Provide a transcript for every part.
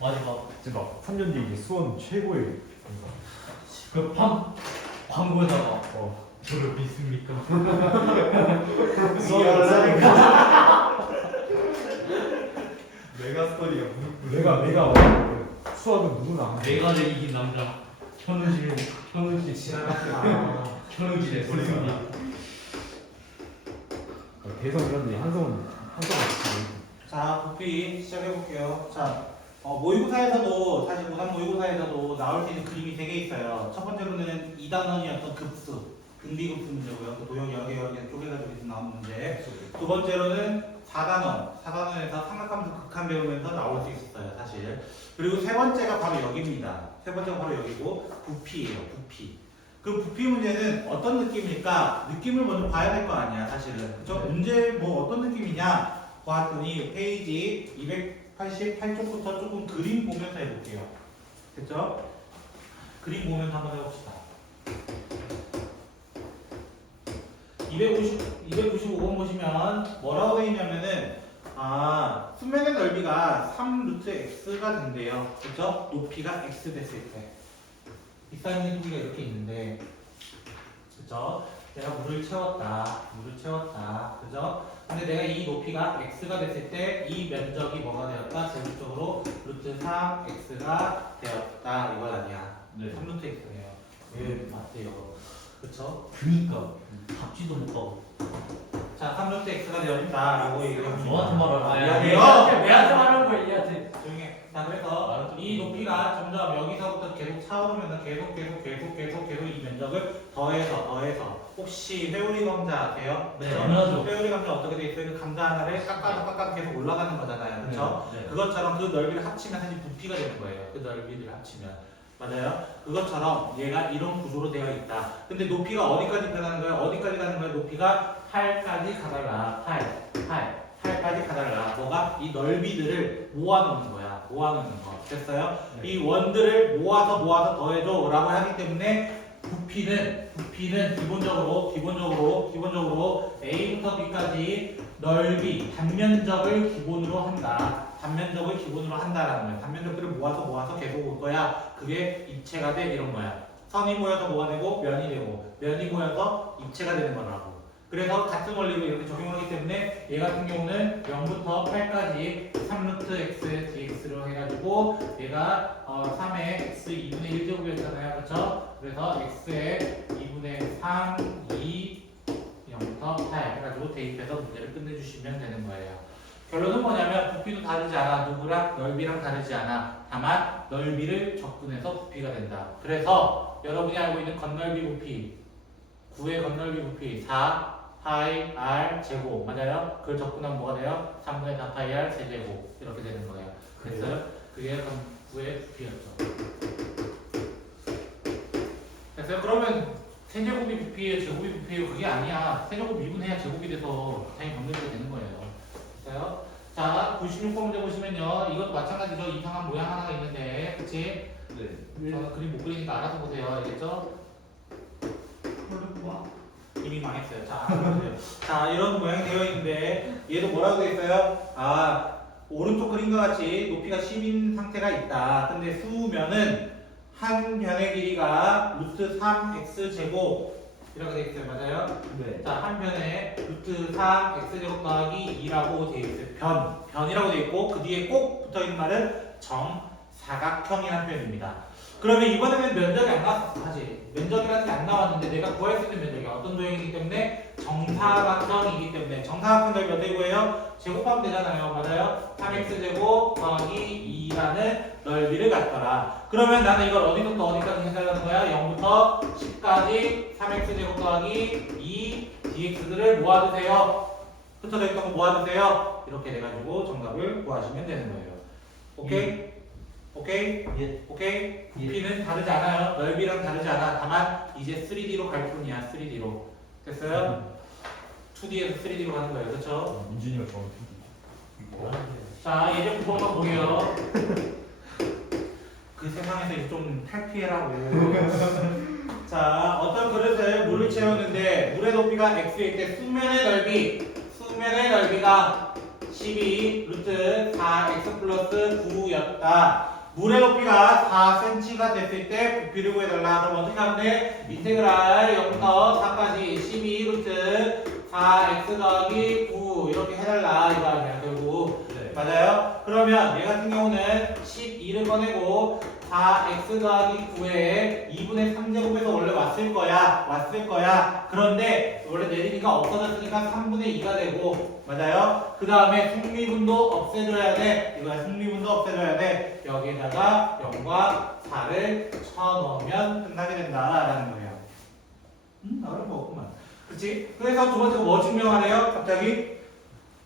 마지막 이제 막 3년 뒤에 이제 수원 최고의 그 광고에다가 어 저를 믿습니까? 메가 스토리가 무슨 내가 수학은 누구나 안 돼. 내가 내 이긴 남자 현우질 현우질의 소리가 대성 이런데 한성은 자, 부피 시작해볼게요. 자, 모의고사에서도, 사실 고3 모의고사에서도 나올 수 있는 그림이 3개 있어요. 첫 번째로는 2단원이었던 급수, 등비급수 문제고요. 그 도형 여러 개 쪼개가지고 있는 나온 문제. 두 번째로는 4단원에서 삼각함수 극한 배우면서 나올 수 있었어요, 사실. 그리고 세 번째가 바로 여기입니다. 세 번째가 바로 여기고, 부피예요, 부피. 그 부피 문제는 어떤 느낌일까? 느낌을 먼저 봐야 될 거 아니야, 사실은. 그쵸? 문제 뭐 어떤 느낌이냐? 보았더니 페이지 288쪽부터 조금 그림 보면서 해볼게요. 됐죠? 그림 보면서 한번 해봅시다. 295번 보시면 뭐라고 되어 있냐면은 수면의 넓이가 3루트 x가 된대요. 그쵸? 높이가 x 됐을 때. 이 사인의 크기가 이렇게 있는데, 그쵸? 내가 물을 채웠다. 그죠? 근데 내가 이 높이가 x가 됐을 때 이 면적이 뭐가 되었다? 제곱적으로 루트 3x가 되었다. 이건 아니야. 네. 3루트 x네요. 왜 맞대요? 그쵸? 그니까 답지도 못하고 자, 3루트 x가 되었다. 라고 얘기해봅니다. 너한테 말하라 미안해요. 얘한테 말하는 거야 얘한테 조용히 해. 자, 그래서 이 높이가 점점 여기서부터 계속 차오르면 계속 이 면적을 더해서 혹시 회오리 감자 아세요? 네, 그쵸? 당연하죠. 회오리 감자 어떻게 돼 있어요? 그 감자 하나를 깎아서 계속 올라가는 거잖아요. 그렇죠? 네. 그것처럼 그 넓이를 합치면 사실 부피가 되는 거예요. 그 넓이를 합치면. 맞아요? 그것처럼 얘가 이런 구조로 되어 있다. 근데 높이가 어디까지 가는 거예요? 어디까지 가는 거예요? 높이가 8까지 가달라. 8까지 가달라. 뭐가? 이 넓이들을 모아놓는 거야. 모아놓는 거. 됐어요? 네. 이 원들을 모아서 더해줘 라고 하기 때문에 부피는 기본적으로 A부터 B까지 넓이, 단면적을 기본으로 한다. 단면적을 기본으로 한다라는 거야. 단면적들을 모아서 계속 올 거야. 그게 입체가 돼 이런 거야. 선이 모여서 뭐가 되고 면이 되고 면이 모여서 입체가 되는 거라고. 그래서 같은 원리로 이렇게 적용하기 때문에 얘 같은 경우는 0부터 8까지 3루트 x dx로 해가지고 얘가 3의 x 2분의 1제곱이었잖아요. 그렇죠? 그래서 x의 2분의 3, 2, 0부터 8 해가지고 대입해서 문제를 끝내주시면 되는 거예요. 결론은 뭐냐면 부피도 다르지 않아. 누구랑? 넓이랑 다르지 않아. 다만 넓이를 접근해서 부피가 된다. 그래서 여러분이 알고 있는 건널비 부피 9의 건널비 부피 4 파이 r 제곱 맞아요? 그걸 접근하면 뭐가 돼요? 3분의 4 파이 r 세제곱 이렇게 되는 거예요. 그래서 그게 9의 부피였죠. 됐어요? 그러면 세제곱이 부피예요? 제곱이 부피예요? 그게 아니야. 세제곱 미분해야 제곱이 돼서 당연히 건널비가 되는 거예요. 됐어요? 자, 96번 문제 보시면요. 이것도 마찬가지로 이상한 모양 하나가 있는데 그치? 네. 저는 그림 못 그리니까 알아서 보세요. 알겠죠? 이미 망했어요. 자, 보세요. 자, 이런 모양이 되어 있는데 얘도 뭐라고 되어 있어요? 오른쪽 그림과 같이 높이가 10인 상태가 있다. 근데 수면은 한 변의 길이가 루트 3x 제곱 이렇게 되어 있어요. 맞아요? 네. 자, 한 변에 루트 3 x제곱 더하기 2라고 되어 있어요. 변이라고 되어 있고 그 뒤에 꼭 붙어 있는 말은 정사각형이라는 표현입니다. 그러면 이번에는 면적이 안 나왔어. 사실 면적이라는 게 안 나왔는데 내가 구할 수 있는 면적이 어떤 도형이기 때문에 정사각형이기 때문에 정사각형 넓이 어떻게 구해요? 제곱하면 되잖아요. 맞아요? 3x제곱 더하기 2라는 넓이를 갖더라. 그러면 나는 이걸 어디서부터 어디까지 해달라는 거야? 0부터 10까지 3x제곱 더하기 2 dx들을 모아두세요. 흩어져 있던 거 모아두세요. 이렇게 돼가지고 정답을 구하시면 되는 거예요. 오케이? 오케이? 예. 오케이? 부피는 다르지 않아요. 넓이랑 다르지 않아. 다만 이제 3D로 갈 뿐이야. 3D로. 됐어요? 2D에서 3D로 가는 거예요. 그렇죠? 민준이가 좋아하는 자, 예제 9번만 보게요. 그 세상에서 이제 좀 탈피해라고. 자, 어떤 그릇에 물을 채웠는데 물의 높이가 x일 때 수면의 넓이가 12 루트 4x 플러스 9였다. 물의 높이가 4cm가 됐을 때 부피를 구해달라. 그럼 어떻게 하면 돼? 인테그랄 0부터 4까지 12 루트 4x 더하기 9 이렇게 해달라 이거 아니야 결국. 네. 맞아요? 그러면 얘 같은 경우는 12를 꺼내고 4x 더하기 9에 2분의 3제곱에서 원래 왔을 거야. 그런데 원래 내리니까 없어졌으니까 3분의 2가 되고, 맞아요? 그 다음에 속미분도 없애줘야 돼. 이거야, 속미분도 없애줘야 돼. 여기에다가 0과 4를 쳐넣으면 끝나게 된다라는 거예요. 어려운 거 없구만. 그치? 그래서 두 번째 뭐 증명하래요? 갑자기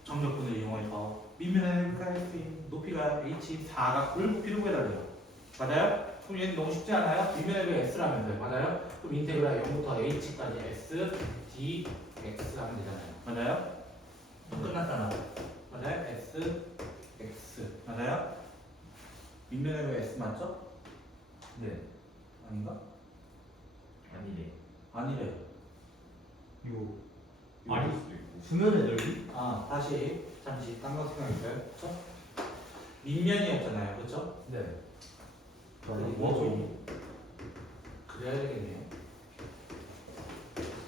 정적분을 이용해서 밑면에 할수 있는 높이가 h4가 부피를 구해달래요. 맞아요? 그럼 얘는 너무 쉽지 않아요? 뒷면에 왜 s라면 돼요? 맞아요? 그럼 인테그랄 0부터 h까지 s, dx 하면 되잖아요. 맞아요? 끝났잖아. 맞아요? s, x. 맞아요? 밑면에 왜 s 맞죠? 네. 아닌가? 아니네. 아니래. 요. 아닐 수도 있고. 수면의 넓이? 아, 다시 잠시 딴 거 생각해볼까요? 그쵸? 밑면이었잖아요. 그쵸? 네. 뭐 그래야 되겠네요.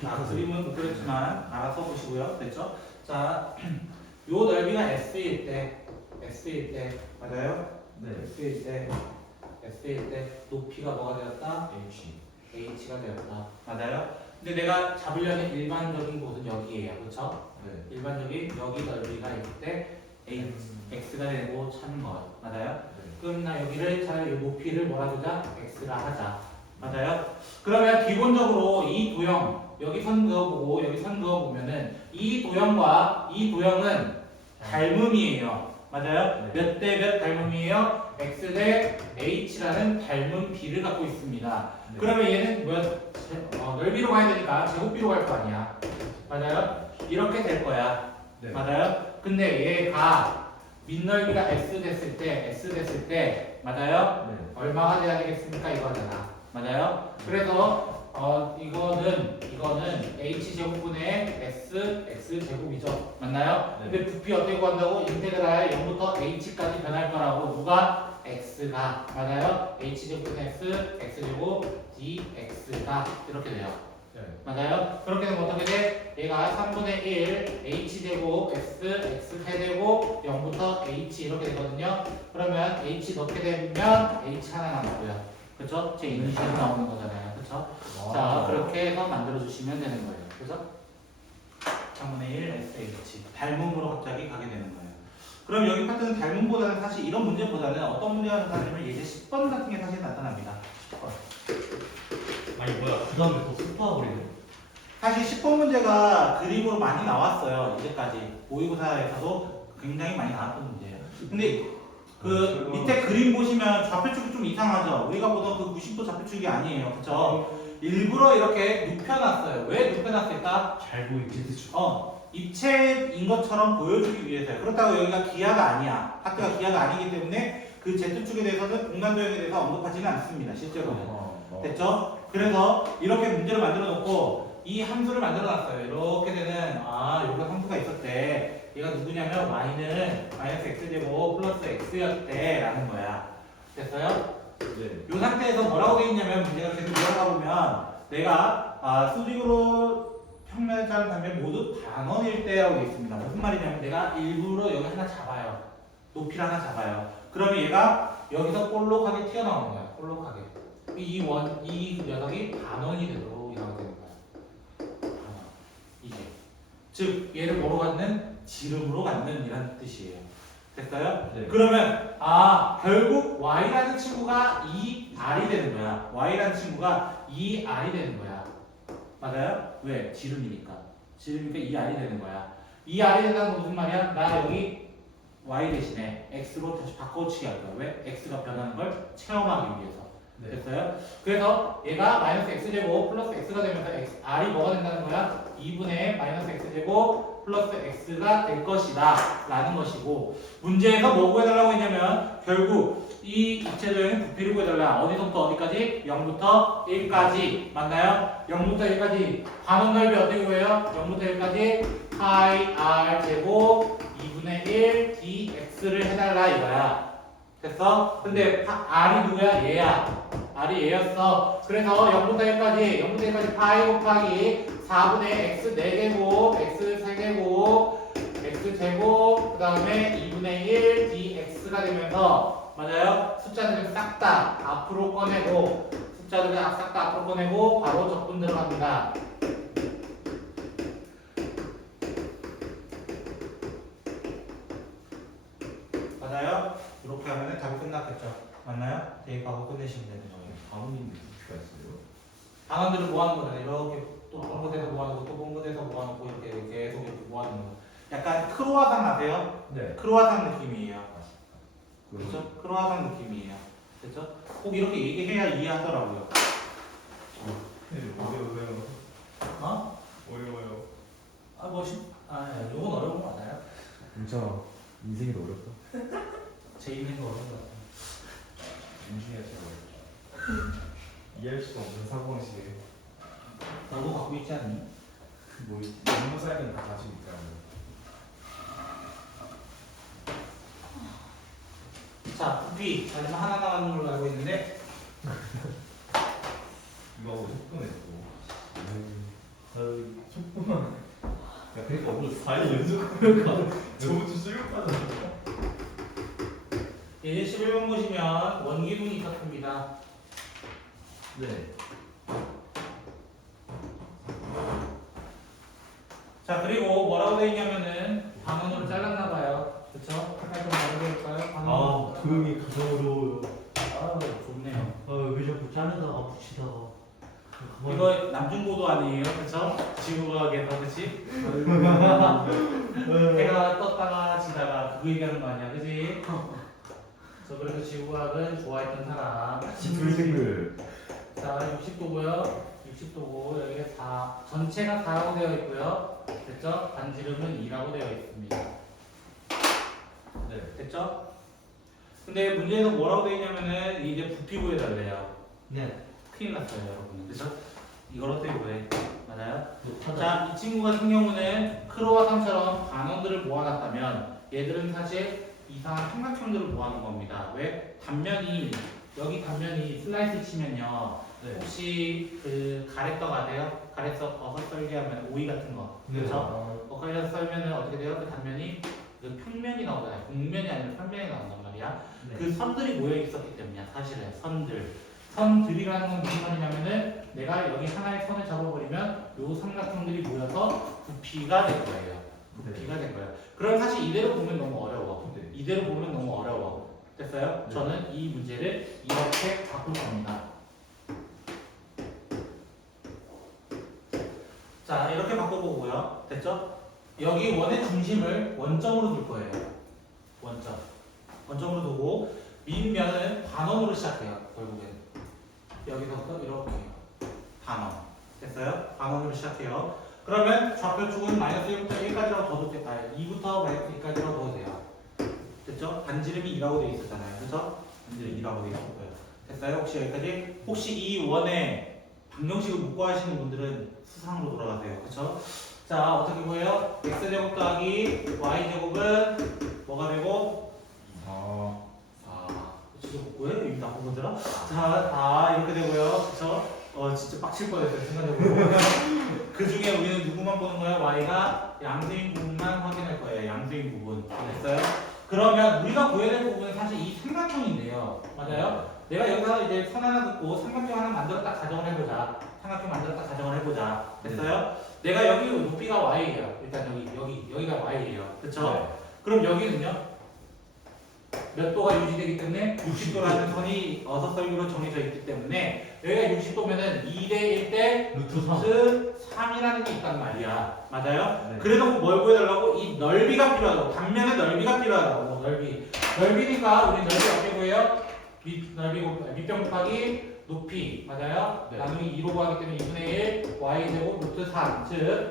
자, 그림은 못 그렸지만 알아서 보시고요. 됐죠? 자, 요 넓이가 S일 때 맞아요? 네. S일 때 높이가 뭐가 되었다? H. H가 되었다. 맞아요? 근데 내가 잡으려는 일반적인 곳은 여기에요. 그쵸? 네. 일반적인 여기 넓이가 있을 때 X가 되고 찾는 거 맞아요? 그럼 나 여기를 차라리 이 높이를 뭐라 주자? X라 하자. 맞아요? 그러면 기본적으로 이 도형 여기 선 그어보고 여기 선 그어보면은 이 도형과 이 도형은 닮음이에요. 맞아요? 네. 몇 대 몇 닮음이에요? X 대 H라는 닮은 비를 갖고 있습니다. 네. 그러면 얘는 뭐야? 넓이로 가야 되니까 제곱비로 갈 거 아니야. 맞아요? 이렇게 될 거야. 네. 맞아요? 근데 얘가 밑넓이가 S 됐을 때 맞아요? 네. 얼마가 돼야 되겠습니까? 이거잖아. 맞아요? 그래서 이거는 H제곱분의 X제곱이죠. 맞나요? 네. 근데 부피 어떻게 구한다고? 인테그랄 0부터 H까지 변할 거라고. 누가? X가. 맞아요? H제곱분의 X, X제곱, dx가 이렇게 돼요. 네. 맞아요? 그렇게 되면 어떻게 돼? 얘가 3분의 1 h제곱 x, x 세제곱 0부터 h 이렇게 되거든요. 그러면 h 넣게 되면 h 하나 남고요. 그쵸? 제 이니셜이 나오는 거잖아요. 그쵸? 자, 그렇게 해서 만들어주시면 되는 거예요. 그죠? 3분의 1 sh 닮음으로 갑자기 가게 되는 거예요. 그럼 여기 파트는 닮음보다는 사실 이런 문제보다는 어떤 문제가 나타나냐면 예제 10번 같은 게 사실 나타납니다. 10번. 아니 뭐야 그 다음에 또 습화버리네. 사실 10번 문제가 그림으로 많이 나왔어요. 이제까지 모의고사에서도 굉장히 많이 나왔던 문제예요. 근데 그 밑에 그림 보시면 좌표축이 좀 이상하죠. 우리가 보던 그 90도 좌표축이 아니에요. 그쵸? 일부러 이렇게 눕혀놨어요. 왜 눕혀놨을까? 잘 보이지. 입체인 것처럼 보여주기 위해서요. 그렇다고 여기가 기하가 아니야. 파트가 기하가 아니기 때문에 그 Z축에 대해서는 공간 도형에 대해서 언급하지는 않습니다. 실제로는. 됐죠? 그래서 이렇게 문제를 만들어 놓고 이 함수를 만들어 놨어요. 이렇게 되는 여기 함수가 있었대. 얘가 누구냐면 y는 마이너스 x제곱 플러스 x였대 라는 거야. 됐어요? 네. 이 상태에서 뭐라고 되어 있냐면 문제가 계속 이어가 보면 내가 수직으로 평면을 자른 단면 모두 반원일 때라고 되어 있습니다. 무슨 말이냐면 내가 일부러 여기 하나 잡아요. 높이를 하나 잡아요. 그러면 얘가 여기서 볼록하게 튀어나오는 거야. 볼록하게. 이 녀석이 반원이 되도록 이렇게 되는 거야. 이게. 즉 얘를 뭐로 갖는? 지름으로 갖는 이란 뜻이에요. 됐어요? 네. 그러면 결국 y라는 친구가 2r이 되는 거야. y라는 친구가 2r이 되는 거야. 맞아요? 왜? 지름이니까. 지름이니까 2r이 되는 거야. 2r이 된다는 건 무슨 말이야? 나 여기 y 대신에 x로 다시 바꿔치기 할 거야. 왜? x가 변하는 걸 체험하기 위해서. 네. 됐어요? 그래서 얘가 마이너스 x제곱 플러스 x가 되면서 r이 뭐가 된다는 거야? 2분의 마이너스 x제곱 플러스 x가 될 것이다 라는 것이고, 문제에서 뭐 구해달라고 했냐면 결국 이 입체 도형의 부피를 구해달라. 어디서부터 어디까지? 0부터 1까지. 맞나요? 0부터 1까지 반원 넓이 어떻게 구해요? 0부터 1까지 파이 r 제곱 2분의 1 dx x를 해달라 이거야. 됐어? 근데 r이 누구야? 얘야. r이 얘였어. 그래서 0부터 1까지 파이 곱하기 4분의 x 4제곱, x 3제곱, x 제곱, 그 다음에 2분의 1 dx가 되면서 맞아요? 숫자들을 싹 다 앞으로 꺼내고 숫자들을 싹 다 앞으로 꺼내고 바로 적분 들어갑니다. 맞아요? 이렇게 하면 답이 끝났겠죠? 맞나요? 대입하고 끝내시면 되는 거예요. 가문님 부피가 있어요? 단원들을 모아놓은 거잖아요. 이렇게 또 본것에서 모아놓고 또 본것에서 모아놓고 이렇게 계속 이렇게 모아놓는 거. 약간 크로와상 아세요? 네. 크로와상 느낌이에요. 그렇죠? 그렇죠? 크로와상 느낌이에요. 됐죠? 꼭 이렇게 얘기해야 이해하더라고요. 어려워요. 어? 어려워요. 요건 어려운 거 맞아요? 진짜 인생이 더 어렵다. 제 인생 거 어려운 거 같아요. 인생이 제일 어렵다. 이해할 수가 없는 사고방식이에요. 너도 갖고 있지 않니? 뭐 공부 사이는 다 가지고 있잖아요. 자, 부피. 마지막 하나 남았는 걸로 알고 있는데 이거 하고 속도냈고. 속도만. 야, 그러니까 오늘 4일 연속하면 저번 주 수요일까지. 이제 11번 보시면 원기둥이 있었습니다. 네. 자, 그리고 뭐라고 되어 있냐면은 반원으로 잘랐나 봐요. 그쵸? 색깔 좀 다르게 할까요? 도형이 가장 어려워요. 좋네요. 왜 자꾸 자르다가 붙이다가. 이거 남중고도 아니에요, 그쵸? 지구과학에서, 그치? 해가 떴다가 지다가 그거 얘기하는 거 아니야, 그치? 저 그래서 지구과학은 좋아했던 사람. 싱글싱글. 자, 60도고요. 60도고 여기에 4, 전체가 4라고 되어 있고요. 됐죠? 반지름은 2라고 되어 있습니다. 네. 됐죠? 근데 문제에서 뭐라고 되어 있냐면은 이제 부피 구해달래요. 네. 큰일 났어요, 여러분. 그래서 이걸 어떻게 구해? 맞아요? 하다. 자, 이 친구 같은 경우는 크로와상처럼 반원들을 모아놨다면 얘들은 사실 이상한 삼각형들을 모아놓은 겁니다. 왜? 단면이 여기 단면이 슬라이스 치면요. 네. 혹시 그 가래떡 아세요? 가래떡 버섯 썰기하면 오이 같은 거. 네. 그렇죠? 버섯을 썰면은 어떻게 돼요? 그 단면이 그 평면이 나오잖아요. 곡면이 아니라 평면이 나온단 말이야. 네. 그 선들이 모여 있었기 때문이야. 사실은 선들이라는 건 무슨 말이냐면은 내가 여기 하나의 선을 잡아버리면 요 삼각형들이 모여서 부피가 될 거예요. 부피가 될 거예요. 그럼 사실 이대로 보면 너무 어려워. 네. 이대로 보면 너무 어려워. 됐어요? 네. 저는 이 문제를 이렇게 바꿀 겁니다. 자, 이렇게 바꿔보고요. 됐죠? 여기 원의 중심을 원점으로 둘 거예요. 원점으로 두고 밑면은 반원으로 시작해요. 결국엔 여기서부터 이렇게 반원. 됐어요? 반원으로 시작해요. 그러면 좌표축은 마이너스 1부터 1까지라고 둬도 돼요. 2부터 마이너스 1까지라고 둬도 돼요. 됐죠? 반지름이 2라고 되어 있었잖아요. 그래서 반지름이 2라고 되어 있었고요. 됐어요? 혹시 여기까지? 혹시 이 원의 방정식을 못 구하시는 분들은 수상으로 돌아가세요. 그쵸? 자, 어떻게 구해요? x제곱 더하기 y제곱은 뭐가 되고? 4. 진짜 못 구해? 이미 나쁜 거더라? 자, 이렇게 되고요. 그쵸? 진짜 빡칠 뻔했어요. 순간적으로. 그 중에 우리는 누구만 보는 거예요? y가 양수인 부분만 확인할 거예요. 양수인 부분. 됐어요? 그러면 우리가 구해야 될 부분은 사실 이 삼각형인데요. 맞아요? 내가 여기서 이제 선 하나 긋고 삼각형 하나 만들었다 가정을 해보자. 삼각형 만들었다 가정을 해보자. 됐어요? 내가 여기 높이가 y예요. 일단 여기가 y예요. 그쵸? 네. 그럼 여기는요? 몇 도가 유지되기 때문에 60도라는 선이 어서썰기로 정해져 있기 때문에 여기가 60도면은 2대 1대 루트 3. 루트 3이라는 게 있단 말이야. 맞아요? 네. 그래서 뭘 구해달라고? 이 넓이가 필요하다고. 단면의 넓이가 필요하다고. 넓이니까 우리 넓이 어떻게 구해요? 밑변 곱하기 높이. 맞아요? 네. 나누기 2로 구하기 때문에 2분의 1 y제곱 루트 3. 즉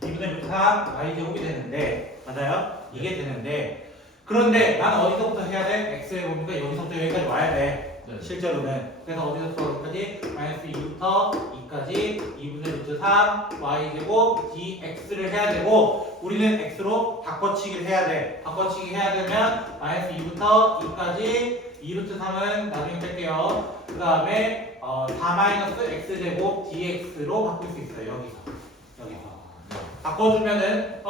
2분의 루트 3 y제곱이 되는데 맞아요? 이게 되는데 그런데 난 어디서부터 해야 돼? x에 보니까 여기서부터 여기까지 와야 돼. 네. 실제로는. 그래서 어디서부터 어디까지? 마이너스 2부터 2까지 2분의 루트 3 y제곱 dx를 해야 되고 우리는 x로 바꿔치기를 해야 돼. 바꿔치기 해야 되면 마이너스 2부터 2까지 2루트 3은 나중에 뺄게요. 그 다음에 4 마이너스 x제곱 dx로 바꿀 수 있어요. 여기서. 바꿔주면은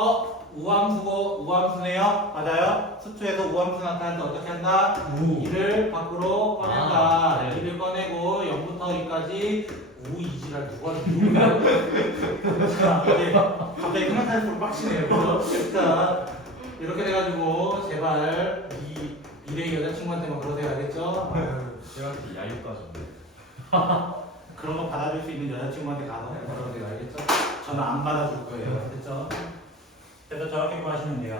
우함수고 우함수네요. 맞아요? 수초에서 우함수 나타날 때 어떻게 한다? 우. 2를 밖으로 꺼낸다. 아, 네. 2를 꺼내고 0부터 2까지 우이지랄 누가 누가 갑자기 생각할수록 빡치네요. 자 이렇게 돼가지고 제발 이 미래의 여자친구한테만 그러세요. 알겠죠? 쟤한테 야유까지. 그런 거 받아줄 수 있는 여자친구한테 가서 그러세요. 알겠죠? 저는 안 받아줄 거예요. 됐죠? 그래서 저렇게 구하시면 돼요.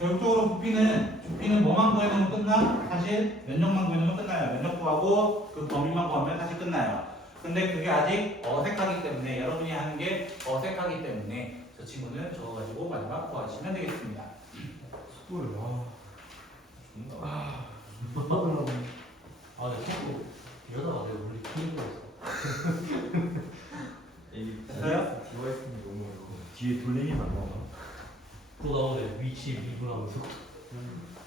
결국적으로 부피는 뭐만 구해놓으면 끝나? 사실 면적만 구해놓으면 끝나요. 면적 구하고 그 범위만 구하면 사실 끝나요. 근데 그게 아직 어색하기 때문에 여러분이 하는 게 어색하기 때문에 저 친구는 저거 가지고 마지막 구하시면 되겠습니다. 속도를 와. 존나. 아, 내 속도 이러다가 내가 우리 큰일 났어. 됐어요? 디바이스는 너무 뒤에 돌리기만 안 나와. 또 나오네. 위치 미분하면 속도.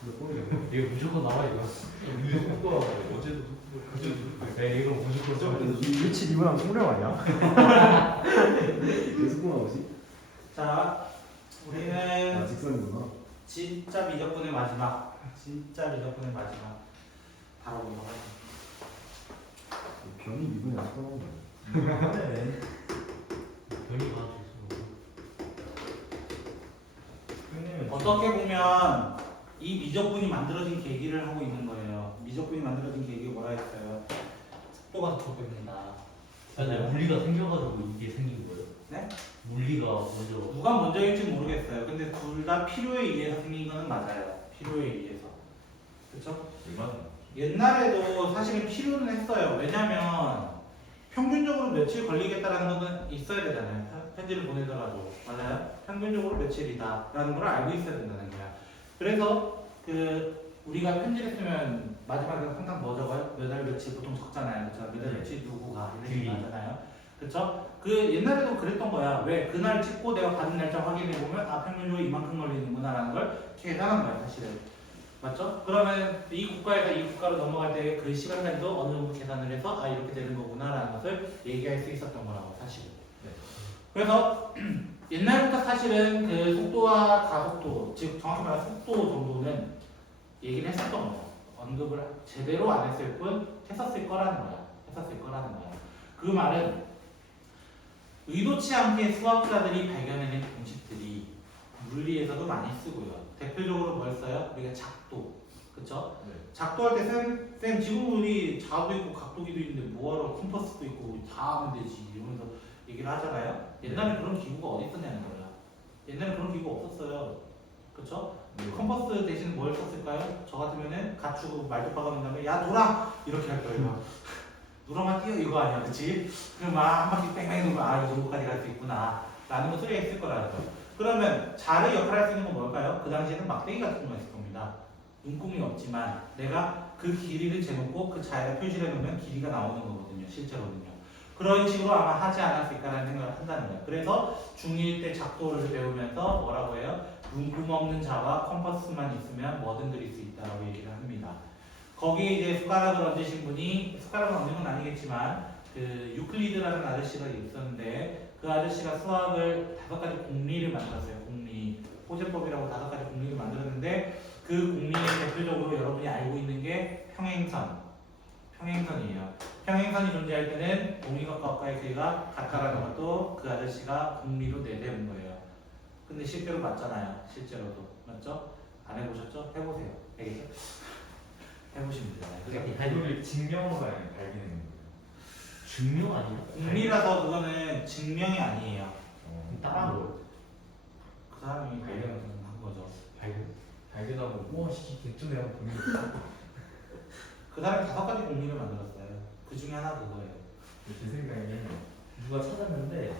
근데 꼬리가 이거 무조건 나와 이거. 속도가 어제도 네, 이거 무조건 써야 돼. 위치 이거랑 송령 아니야? 왜 속도 나오지? 자, 우리는 직선이구나. 진짜 미적분의 마지막 다뤄보도록 하겠습니다. 변이 미분이 안 떠나는 거야. 네. 별이 많을 수 있어. 어떻게 보면 이 미적분이 만들어진 계기를 하고 있는 거예요. 미적분이 만들어진 계기가 뭐라 했어요? 속도가 부족됩니다. 아니, 물리가 생겨가지고 이게 생긴 거예요? 네? 물리가 먼저. 누가 먼저일지 모르겠어요. 근데 둘 다 필요에 의해서 생긴 거는 맞아요. 필요에 의해서. 그렇죠? 옛날에도 사실은 필요는 했어요. 왜냐면 평균적으로 며칠 걸리겠다라는 거는 있어야 되잖아요. 편지를 보내더라도. 맞아요? 평균적으로 며칠이다라는 걸 알고 있어야 된다는 거야. 그래서 우리가 편지를 쓰면 마지막에 항상 뭐 적어요? 몇 월 며칠 보통 적잖아요. 그렇죠? 몇 월 며칠 누구가 이렇게 뒤. 하잖아요. 그렇죠? 그 옛날에도 그랬던 거야. 왜 그날 찍고 내가 받은 날짜 확인해 보면 평균적으로 이만큼 걸리는구나라는 걸 계산한 거야, 사실은. 맞죠? 그러면 이 국가에서 이 국가로 넘어갈 때 그 시간까지도 어느 정도 계산을 해서 이렇게 되는 거구나라는 것을 얘기할 수 있었던 거라고, 사실은. 네. 그래서 옛날부터 사실은 그 속도와 가속도, 즉 정확히 말하면 속도 정도는 얘기를 했었던 거야. 언급을 제대로 안 했을 뿐 했었을 거라는 거야. 그 말은 의도치 않게 수학자들이 발견해낸 공식들이 물리에서도 많이 쓰고요. 대표적으로 뭘 써요? 우리가 작도. 그쵸? 네. 작도할 때 쌤 지금 우리 자도 있고 각도기도 있는데 뭐하러 컴퍼스도 있고 우리 다 하면 되지 이러면서 얘기를 하잖아요. 옛날에 그런 기구가 어디 있었냐는 거야. 옛날에 그런 기구 없었어요. 그쵸? 네. 컴퍼스 대신 뭘 썼을까요? 저 같으면은 갖추고 말도 박아놓은 다음에 야 놀아! 이렇게 할 거예요. 누라만 뛰어 이거 아니야, 그치? 그럼 막 한 바퀴 뺑뺑 돌면 이 정도까지 갈 수 있구나 라는 거 소리가 있을 거라는 거. 그러면 자를 역할을 할 수 있는 건 뭘까요? 그 당시에는 막대기 같은 거가 있을 겁니다. 눈금이 없지만 내가 그 길이를 재놓고 그 자에다 표시를 해놓으면 길이가 나오는 거거든요, 실제로는요. 그런 식으로 아마 하지 않았을까라는 생각을 한다는 거예요. 그래서 중1 때 작도를 배우면서 뭐라고 해요? 눈금 없는 자와 컴퍼스만 있으면 뭐든 그릴 수 있다라고 얘기를 합니다. 거기에 이제 숟가락을 얹으신 분이, 숟가락을 얹은 건 아니겠지만 그 유클리드라는 아저씨가 있었는데 그 아저씨가 수학을 5가지 공리를 만들었어요. 공리. 호재법이라고 5가지 공리를 만들었는데 그 공리의 대표적으로 여러분이 알고 있는 게 평행선이에요. 평행선이 존재할 때는 공리각과 각의 길이가 같다라는 것도 그 아저씨가 공리로 내세운 거예요. 근데 실제로 맞잖아요. 실제로도. 맞죠? 안 해보셨죠? 해보세요. 알겠죠? 해보시면 되잖아요. 그죠? 이걸 증명으로 발견했는 거예요. 증명 아니야? 공리라서 그거는 증명이 아니에요. 따라한 거예요. 그 사람이 발견한 거죠. 발견하고 우와 씨 개쩌네 하고 보는 거. 그 사람이 5가지 공리를 만들었어요. 그 중에 하나 그거예요. 제 생각에는 누가 찾았는데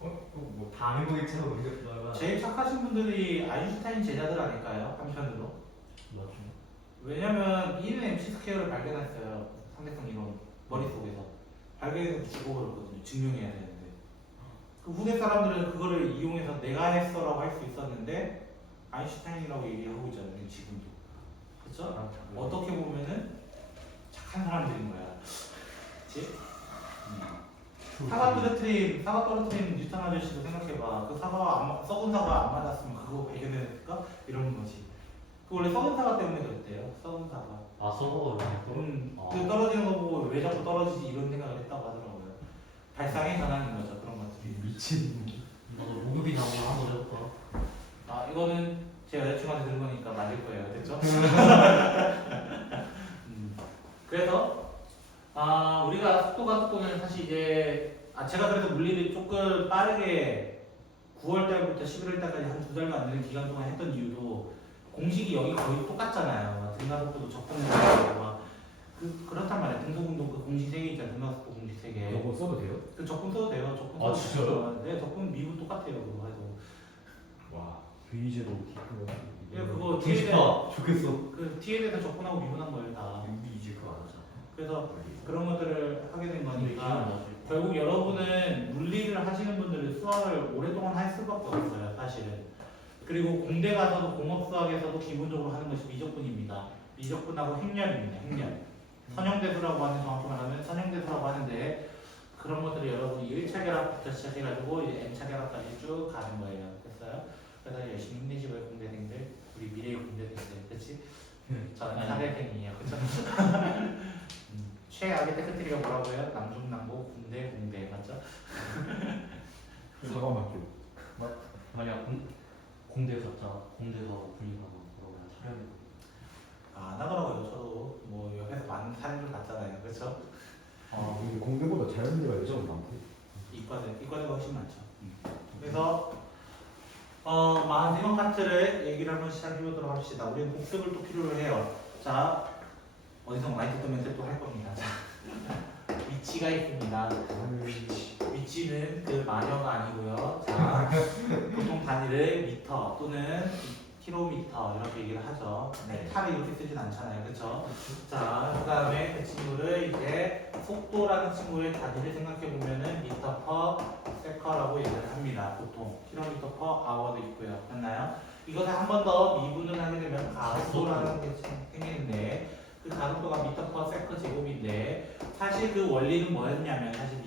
뭐다 아는 거겠지 하고 넘겼다가 제일 착하신 분들이 아인슈타인 제자들 아닐까요? 한편으로. 맞죠. 왜냐면 E는 MC 스퀘어를 발견했어요. 상대성 이론 머릿속에서 발견해서 죽어버렸거든요. 증명해야 되는데 그 후대 사람들은 그거를 이용해서 내가 했어라고 할 수 있었는데 아인슈타인이라고 얘기하고 있잖아요. 지금도. 그렇죠? 어떻게 보면은 착한 사람들인 거야. 그치? 사과 떨어뜨린 뉴턴 아저씨도 생각해봐. 그 썩은 사과 안 맞았으면 그거 발견했을까? 이런 거지. 그 원래 썩은 사과 때문에 그랬대요. 썩은 사과. 아 서버가 그 떨어지는 거 보고 왜 자꾸 떨어지지 이런 생각을 했다고 하더라고요. 발상의 전환인 거죠. 그런 것들이. 미친. 나도 목욕이 나오고 한번 해볼까? 아 이거는 제 여자친구한테 들은 거니까 맞을 거예요. 됐죠? 그래서 우리가 속도는 사실 이제 제가 그래서 물리를 조금 빠르게 9월달부터 11월달까지 한 2달도 안 되는 기간 동안 했던 이유도 공식이 여기 거의 똑같잖아요. 등가속도도 적분되고 막 그렇단 말이에요. 등속운동 그 공식 3개 있잖아요. 등가속도 공식 3개. 이거 써도 돼요? 그 적분 써도 돼요. 적분 아, 써도 진짜요? 돼요. 네, 적분 미분 똑같아요. 그거 해도. 와 베이제로 예, 그거 재밌다. 좋겠어. 그 T에 대해서 적분하고 미분한 거예요 다. 우리 이제 그거 안 하잖아. 그래서 그런 것들을 하게 된 근데 기억이 거니까 나지. 결국 여러분은 물리를 하시는 분들은 수학을 오랫동안 할 수밖에 없어요 사실은. 그리고 공대 가서도 공업수학에서도 기본적으로 하는 것이 미적분입니다. 미적분하고 행렬입니다. 행렬. 선형대수라고 하는 정확히 말하면 선형대수라고 하는데 그런 것들을 여러분이 1차 결합부터 시작해가지고 이제 N차 결합까지 쭉 가는 거예요. 됐어요? 그래서 열심히 힘내시고요 공대생들. 우리 미래의 공대생들. 그치? 저는 사대생이에요. 그쵸? 최악의 테크트리가 뭐라고요? 남중남고 공대 맞죠? 사과학교. 만약 공대에서 분리하고 그러면 차라리 안 하더라고요. 저도 뭐 옆에서 많은 사례를 봤잖아요. 그렇죠? 근데 공대보다 자연대가 예전 많대. 이과대가 훨씬 많죠. 그래서 마지막 파트를 얘기를 한번 시작해 보도록 합시다. 우리는 복습을 또 필요로 해요. 자, 어디서 많이 듣던 멘트 또 할 겁니다. 자, 위치가 있습니다. 위치는 그 마녀가 아니고요. 자, 보통 단위를 미터 또는 킬로미터 이렇게 얘기를 하죠. 헥타를 이렇게 쓰진 않잖아요. 그렇죠? 자, 그 다음에 그 친구를 이제 속도라는 친구의 단위를 생각해 보면은 미터 퍼 세커라고 얘기를 합니다. 보통 킬로미터 퍼 아워도 있고요. 맞나요? 이것을 한 번 더 미분을 하게 되면 가속도라는 게 생기는데 그 가속도가 미터 퍼 세커 제곱인데 사실 그 원리는 뭐였냐면 사실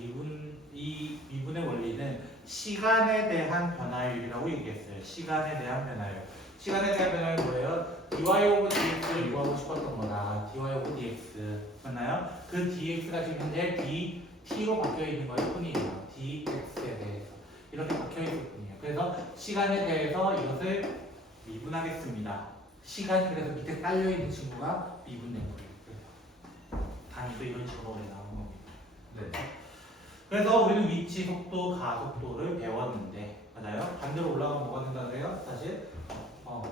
이 미분의 원리는 시간에 대한 변화율이라고 얘기했어요. 시간에 대한 변화율. 시간에 대한 변화율이 뭐예요? dy 오브 dx를 구하고 싶었던 거다. dy 오브 dx 맞나요? 그 dx가 지금 현재 dt로 바뀌어 있는 거일 뿐이에요. dx에 대해서 이렇게 바뀌어 있을 뿐이에요. 그래서 시간에 대해서 이것을 미분하겠습니다. 시간이 그래서 밑에 깔려 있는 친구가 미분된 거예요. 그래서 단위도 이런 식으로 나오는 겁니다. 네. 그래서 우리는 위치, 속도, 가속도를 배웠는데 맞아요? 반대로 올라가면 뭐가 된다고요? 사실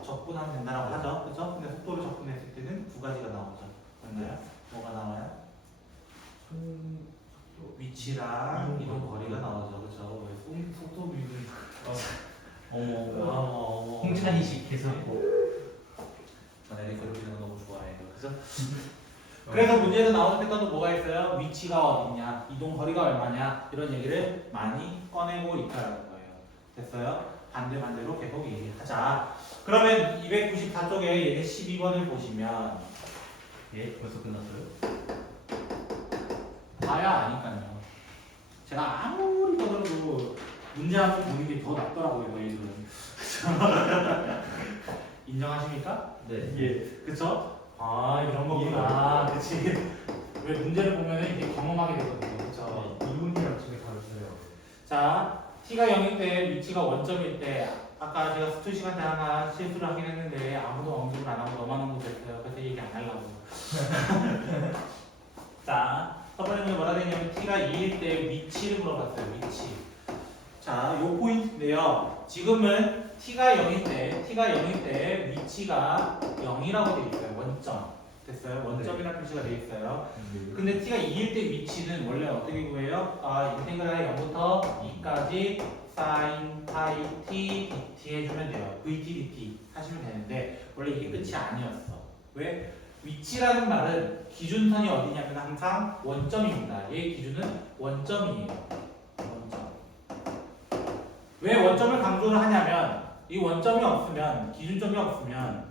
적분하면 된다라고 하죠. 그렇죠? 근데 속도를 적분했을 때는 두 가지가 나오죠. 맞나요? 뭐가 나와요? 위치랑 이동 거리가 나오죠. 그렇죠? 왜 속도 미분 어머 홍찬이식 계속 전에 괴롭히는 거 너무 좋아해요. 그죠? 그래서 문제에서 나오는 패턴도 뭐가 있어요? 위치가 어디냐, 이동 거리가 얼마냐 이런 얘기를 많이 꺼내고 있다는 거예요. 됐어요? 반대로 계속 얘기하자. 그러면 294쪽에 얘네 12번을 보시면 예 벌써 끝났어요? 봐야 아니까요. 제가 아무리 떠들어도 문제 한번 보는 게 더 낫더라고요, 너희들은. 인정하십니까? 네. 예. 그쵸? 이런 거구나. 그치. 왜 문제를 보면은 이게 경험하게 되거든요. 그쵸? 이분이랑 집에 가르쳐요. 자, t가 0일 때, 위치가 원점일 때, 아까 제가 스투 시간 때 하나 실수를 하긴 했는데, 아무도 언급을 안 하고 너만 언급했어요. 그래서 얘기 안 하려고. 자, 첫 번째 문제 뭐라 되냐면, t가 2일 때 위치를 물어봤어요. 위치. 자, 요 포인트인데요. 지금은 t가 0일 때 위치가 0이라고 돼 있어요. 원점. 됐어요? 원점이라는 표시가 돼 있어요. 근데 t가 2일 때 위치는 원래 어떻게 구해요? 인테그랄 0부터 2까지 sin, pi, t, dt 해주면 돼요. vt, dt 하시면 되는데 원래 이게 끝이 아니었어. 왜? 위치라는 말은 기준선이 어디냐면 항상 원점입니다. 얘의 기준은 원점이에요. 원점. 왜 원점을 강조를 하냐면 이 원점이 없으면 기준점이 없으면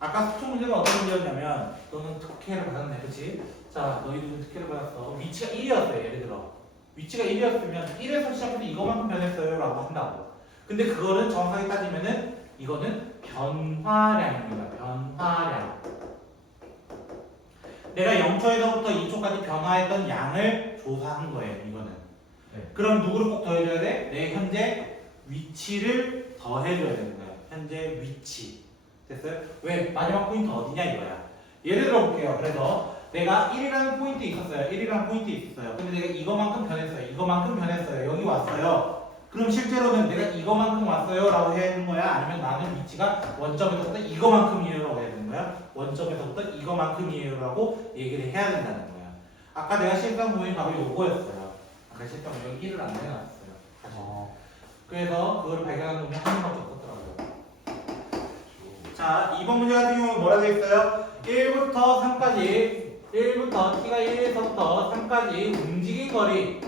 아까 수통 문제가 어떤 문제였냐면 너는 특혜를 받았네, 그렇지? 자, 너희들은 특혜를 받았어. 위치가 1이었어요, 예를 들어. 위치가 1이었으면 1에서 시작해서 이거만큼 변했어요 라고 한다고. 근데 그거는 정확하게 따지면은 이거는 변화량입니다. 변화량. 내가 0초에서부터 2초까지 변화했던 양을 조사한 거예요, 이거는. 네. 그럼 누구를 꼭 더해줘야 돼? 내 현재 위치를 더해줘야 되는 거예요. 현재 위치. 됐어요? 왜? 마지막 포인트 어디냐 이거야. 예를 들어 볼게요. 그래서 내가 1이라는 포인트 있었어요. 1이라는 포인트 있었어요. 근데 내가 이거만큼 변했어요. 이거만큼 변했어요. 여기 왔어요. 그럼 실제로는 내가 이거만큼 왔어요 라고 해야 되는 거야? 아니면 나는 위치가 원점에서부터 이거만큼이에요 라고 해야 되는 거야? 원점에서부터 이거만큼이에요 라고 얘기를 해야 된다는 거야. 아까 내가 실전 부분이 바로 요거였어요. 아까 실전 부분 여기 1을 안 내놨어요. 사실. 그래서 그걸 발견한 놈이 한 명밖에 없었더라고요. 자, 2번 문제 같은 경우는 뭐라 되어 있어요? 1부터 3까지 1부터 t가 1에서부터 3까지 움직인 거리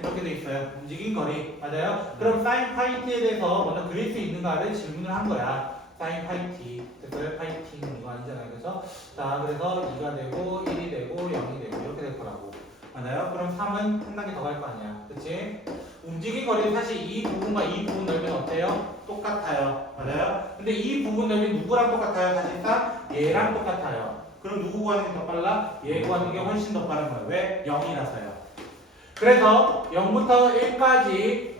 이렇게 돼 있어요. 움직인 거리 맞아요? 그럼 사인 파이 t에 대해서 먼저 그릴 수 있는가를 질문을 한 거야. 사인 파이 t 됐어요? 파이 t 이거 아니잖아요, 그래서 자 그래서 2가 되고 1이 되고 0이 되고 이렇게 될 거라고. 맞아요? 그럼 3은 한 단계 더 갈 거 아니야, 그렇지? 움직인 거리는 사실 이 부분과 이 부분 넓이는 어때요? 똑같아요. 맞아요? 근데 이 부분 넓이 누구랑 똑같아요? 사실상 얘랑 똑같아요. 그럼 누구 구하는 게 더 빨라? 얘 구하는 게 훨씬 더 빠른 거예요. 왜? 0이라서요. 그래서 0부터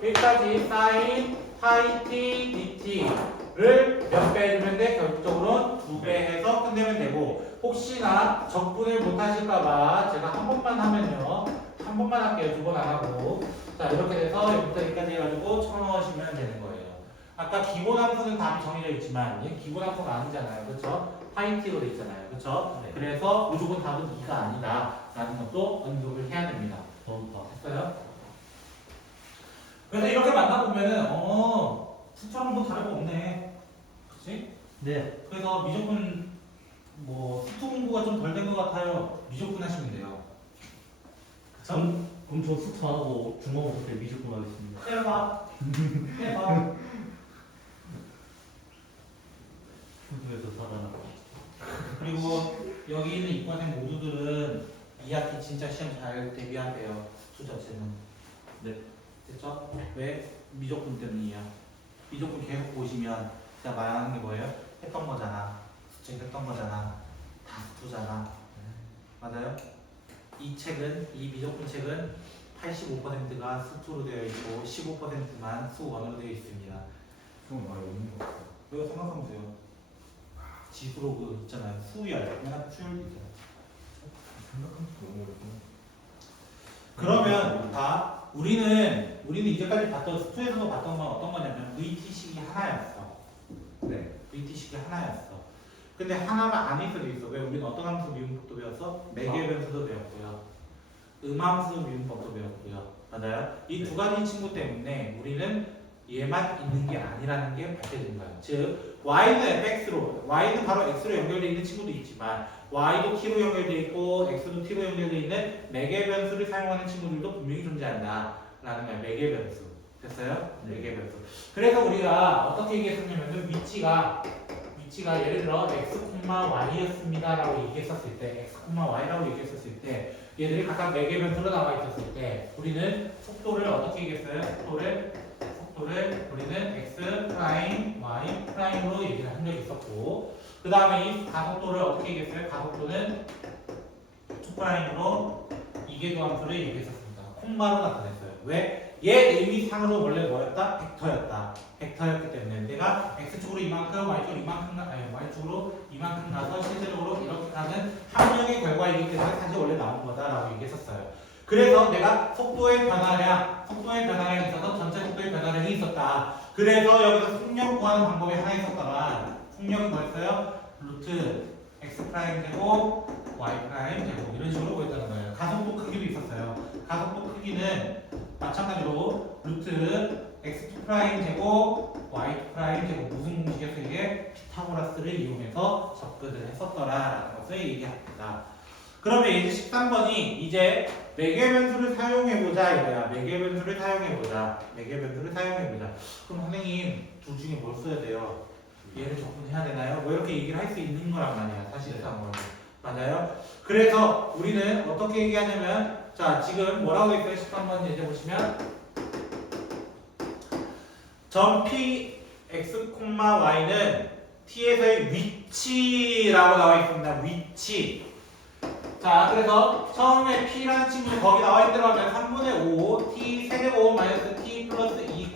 1까지 사인 파이 t dt를 몇 배 해주면 돼? 결국적으로 2배 해서 끝내면 되고 혹시나 적분을 못 하실까봐 제가 한 번만 하면요. 한 번만 할게요. 2번 안 하고. 자, 이렇게 돼서 0부터 1까지 해가지고 쳐넣으시면 되는 거예요. 아까 기본 함수는 답이 정해져 있지만 얘 기본 함수가 아니잖아요. 그렇죠? 파이 t로 돼 있잖아요. 그렇죠? 네. 그래서 무조건 답은 2가 아니다. 라는 것도 언급을 해야 됩니다. 됐어요? 그래서 이렇게 만나보면은 수처럼 뭐 다를 거 없네. 그치? 네. 그래서 미적분 뭐 수투 공부가 좀 덜 된 것 같아요. 미적분 하시면 돼요. 그쵸? 그럼 저 숙소 안 하고 중간고사 때 미적분 하겠습니다. 해봐. 해봐. 후주에서 살아나. 그리고 여기 있는 이과생 모두들은 2학기 진짜 시험 잘 대비하세요. 수투 자체는. 네. 됐죠? 왜? 미적분 때문이에요. 미적분 계속 보시면 제가 말하는 게 뭐예요? 했던 거잖아. 수책했던 거잖아. 다 수투잖아. 맞아요? 이 책은, 이 미적분 책은 85%가 수투로 되어 있고 15%만 수원으로 되어 있습니다. 그건 말이 없는 거 같아요. 이거 생각하면 돼요. 지수로 그 있잖아요. 수열, 맨날 수열도 있잖아요. 생각하면 너무 어렵구나. 그러면 다 우리는 이제까지 봤던 수투에서도 봤던 건 어떤 거냐면 VT식이 하나였어. 네. VT식이 하나였어. 근데 하나가 아닐 수도 있어. 왜? 우리는 어떤 함수 미분법도 배웠어? 매개 변수도 배웠고요. 음함수 미분법도 배웠고요. 맞아요? 이 두 가지 친구 때문에 우리는 얘만 있는 게 아니라는 게 밝혀진 거예요. 즉 y는 fx로, y는 바로 x로 연결되어 있는 친구도 있지만 y도 t로 연결되어 있고 x도 t로 연결되어 있는 매개 변수를 사용하는 친구들도 분명히 존재한다 라는 거예요. 매개 변수. 됐어요? 매개 변수. 그래서 우리가 어떻게 얘기했었냐면 위치가 예를 들어 x, y였습니다 라고 얘기했었을 때 x, y라고 얘기했었을 때 얘들이 각각 매개 변수로 나와 있었을 때 우리는 속도를 어떻게 얘기했어요? 속도를 우리는 x 프라임, y 프라임으로 얘기를 한 적이 있었고 그 다음에 이 가속도를 어떻게 얘기했어요? 가속도는 2 프라임으로 이계도함수를 얘기했었습니다. 콤마로 나타냈어요. 왜? 얘 의미상으로 원래 뭐였다? 벡터였다. 벡터였기 때문에 내가 x축으로 이만큼, y축으로 이만큼, y축으로 이만큼 가서 실제적으로 이렇게 가는 합력의 결과이기 때문에 사실 원래 나온 거다라고 얘기했었어요. 그래서 내가 속도의 변화량이 있어서 전체 속도의 변화량이 있었다. 그래서 여기서 속력 구하는 방법이 하나 있었다가 속력이 뭐였어요? 루트 x 프라임 제곱 y 프라임 제곱 이런 식으로 보였다는 거예요. 가속도 크기도 있었어요. 가속도 크기는 마찬가지로 루트 x 프라임 제곱 y 프라임 제곱 무슨 공식에서 이게 피타고라스를 이용해서 접근을 했었더라라는 것을 얘기합니다. 그러면 이제 13번이 이제 매개 변수를 사용해보자 이거야. 매개 변수를 사용해보자. 매개 변수를 사용해보자. 그럼 선생님 둘 중에 뭘 써야 돼요? 얘를 접근해야 되나요? 뭐 이렇게 얘기를 할 수 있는 거란 말이야. 사실상으로. 맞아요? 그래서 우리는 어떻게 얘기하냐면 자 지금 뭐라고 있어요? 13번 예제 보시면 점 p x, y는 t에서의 위치라고 나와 있습니다. 위치. 자, 그래서 처음에 p라는 친구 거기 나와 있더라고 하면 3분의 5 t 세제곱 마이너스 t 플러스 2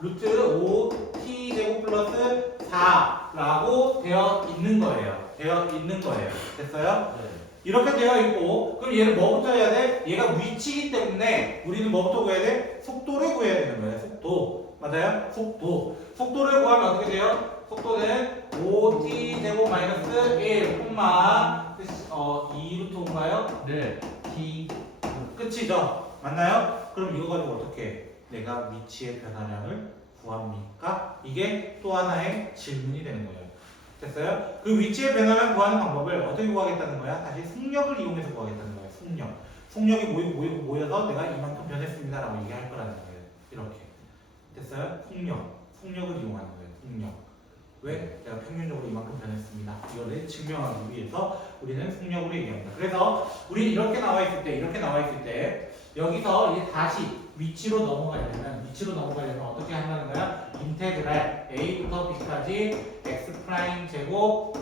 루트 5 t 제곱 플러스 4라고 되어 있는 거예요. 됐어요? 네. 이렇게 되어 있고 그럼 얘를 뭐부터 해야 돼? 얘가 위치이기 때문에 우리는 뭐부터 구해야 돼? 속도를 구해야 되는 거예요. 속도. 맞아요? 속도를 구하면 어떻게 돼요? 속도는 5t 제곱 마이너스 1 2루트 5인가요? 네. T. 끝이죠? 맞나요? 그럼 이거 가지고 어떻게 내가 위치의 변화량을 구합니까? 이게 또 하나의 질문이 되는 거예요. 됐어요? 그 위치의 변화량 구하는 방법을 어떻게 구하겠다는 거야? 다시 속력을 이용해서 구하겠다는 거예요. 속력이 모여서 내가 이만큼 변했습니다 라고 얘기할 거라는 거예요. 이렇게. 됐어요? 속력을 이용하는 거예요. 속력. 왜? 제가 평균적으로 이만큼 변했습니다. 이거를 증명하기 위해서 우리는 속력으로 얘기합니다. 그래서 우리 이렇게 나와 있을 때 여기서 이제 다시 위치로 넘어가려면 어떻게 한다는 거야? 인테그랄 a부터 b까지 x 프라임 제곱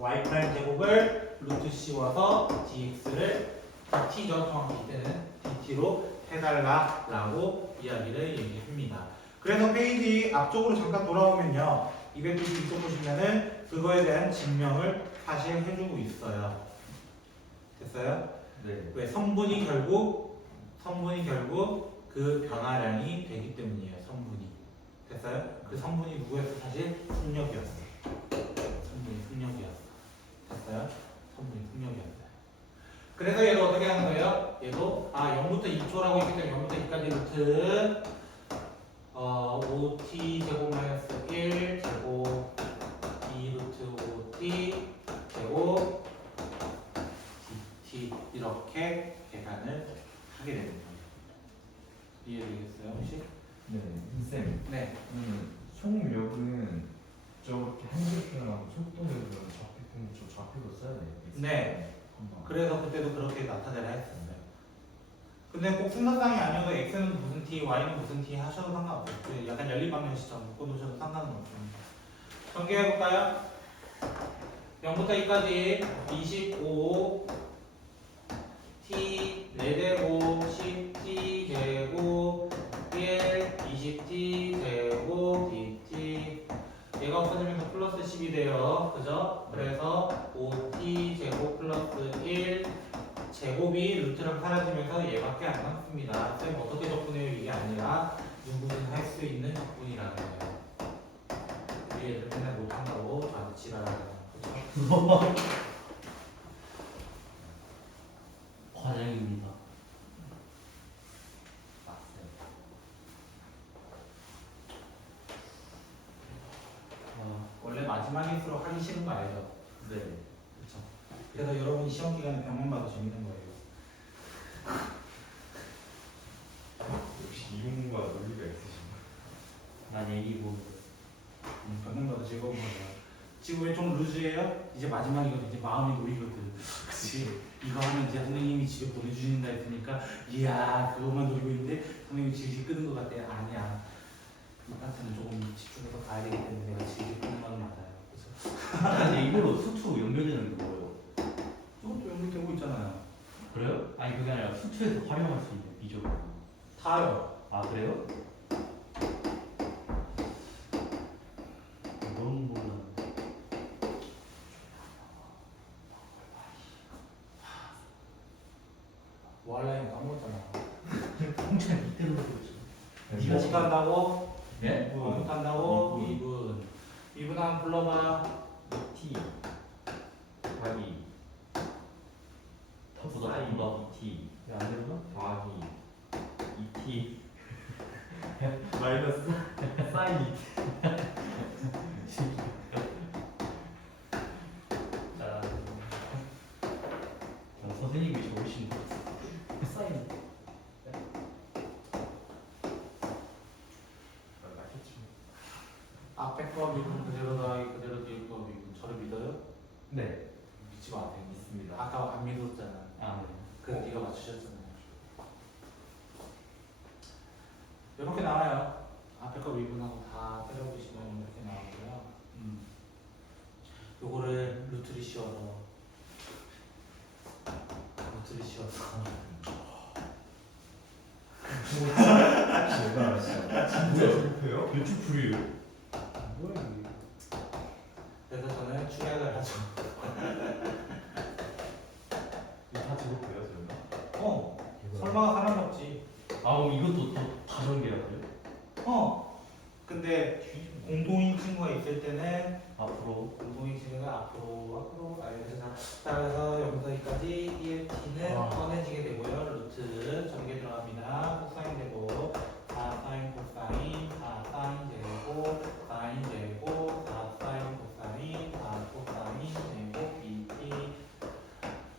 y 프라임 제곱을 루트 씌워서 dx를 dt죠. 정확히 이때는 dt로 해달라라고 이야기를 얘기합니다. 그래서 페이지 앞쪽으로 잠깐 돌아오면요. 292쪽 보시면은 그거에 대한 증명을 사실 해주고 있어요. 됐어요? 네. 왜? 성분이 결국 그 변화량이 되기 때문이에요. 성분이. 됐어요? 그 성분이 누구였어? 사실 속력이었어. 됐어요? 성분이 속력이었어요. 그래서 얘도 어떻게 하는 거예요? 얘도 0부터 2초라고 했기 때문에 0부터 2까지 루트 5t 제곱 마이너스 1 제곱 2루트 5t 제곱 dt 이렇게 계산을 하게 되는 거예요. 이해되겠어요 혹시? 네, 쌤. 네. 속력은 저렇게 한 그래프랑 속도는 저 좌표로 써야 돼요. 네. 그래서 그때도 그렇게 나타내라 했습니다. 근데 꼭 순서상이 아니어도 x는 무슨 t, y는 무슨 t 하셔도 상관없어요. 약간 연립방정식처럼 묶어놓으셔도 상관은 없습니다. 전개해볼까요? 0부터 2까지 25 t 4제곱 10t 제곱 1 20t 제곱 dt 얘가 없어지면서 플러스 10이 돼요. 그죠? 그래서 5t 제곱 플러스 1 제곱이 루트랑 사라지면서 얘밖에 안 남습니다. 쌤 어떻게 접근해요? 이게 아니라 누구든 할 수 있는 접근이라는 거예요. 우리 애들 맨날 못한다고 아주 지랄하는 거죠. 과장입니다. 원래 마지막일수록 하기 싫은 거 알죠? 네. 그렇죠. 그래서 여러분이 시험 기간에 병원 봐도 재밌는 거예요. 역시 이용과 논리가 있으신가? 난 얘기고. 병원 봐도 즐거운 거예요. 지금 왜 좀 루즈해요? 이제 마지막이거든. 이제 마음이 놓이거든. 그치? 이거 하면 이제 선생님이 집에 보내주신다 했으니까 이야 그것만 노리고 있는데 선생님이 질질 끄는 것 같아. 아니야. 이 파트는 조금 집중해서 봐야 되기 때문에 내가 질질 끄는 건 맞아요. 그래서 근데 이걸로 수투 연결되는 게 뭐예요? 이것도 연결되고 있잖아요. 그래요? 아니 그게 아니라 수투에서 활용할 수 있는 비주얼. 다요. 아 그래요? 너무 몰라. 뭐 할라니 까먹었잖아. 홍찬 이때로 그렇죠. 네가 못한다고? 네? 못한다고? 미분 한번 불러봐. T 더하기 더보다 사인 더보다. 2T 왜안 되나? 더하기 2T 마이너스 사인 자, 선생님이 좋으신 거. 사인 앞에 거 미분 그대로 더하기 그대로 뒤에 거 미분. 저를 믿어요? 네. 믿지 마세요. 있습니다. 아까 안 믿었잖아. 아, 네. 그래서 네가 맞추셨잖아요. 이렇게 나와요. 앞에 거 미분하고 다 때려보시면 이렇게 나오고요. 요거를 루트를 씌워서 제가 진짜 목표요? 유튜브요? 뭐야 이게? 그래서 저는 추격을 하죠. 이거 다 제곱해요 저희가? 설마 하나는 없지. 아, 그럼 이것도 또 다전개야 돼요? 근데 공동인 친구가 있을 때는 앞으로. 공동인 친구가 앞으로 따라서 여기서까지 EFT는 아. 꺼내지게 되고요. 루트 전개 들어갑니다. 코사인 제곱 4 사인 코사인 4 사인 제곱 사인 제곱 4 사인 코사인 4 코사인 제곱 BT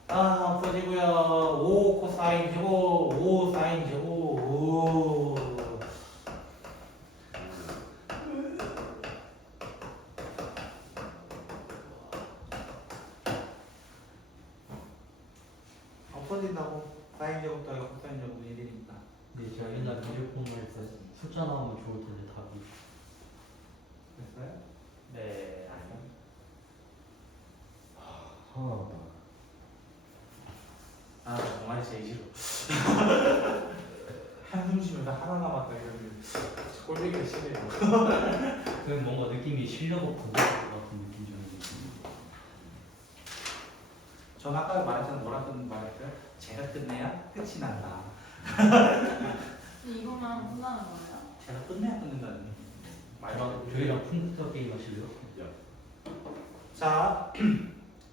없어지고요. 5 코사인 제곱 5 사인 제곱 오. 없어진다고. 사인 제곱 더하기 코사인 제곱은 1이니까. 근데 제가 옛날 미래폰에서 숫자 나오면 좋을 텐데 답이. 됐어요? 네, 아니요. 하나. 정말 제일 싫어. 한숨 쉬면서 하나 남았다 이러면 꼴보기가 싫어요. 그냥 뭔가 느낌이 실력 없고 못할 것 같은 느낌 좀 있습니다. 전 아까 말했잖아요. 뭐라고 말했어요? 제가 끝내야 끝이 난다. 이거만 끝나는 거예요? 제가 끝내야 끝낸다는. 저희랑 컴퓨터 게임 하실래요? 자,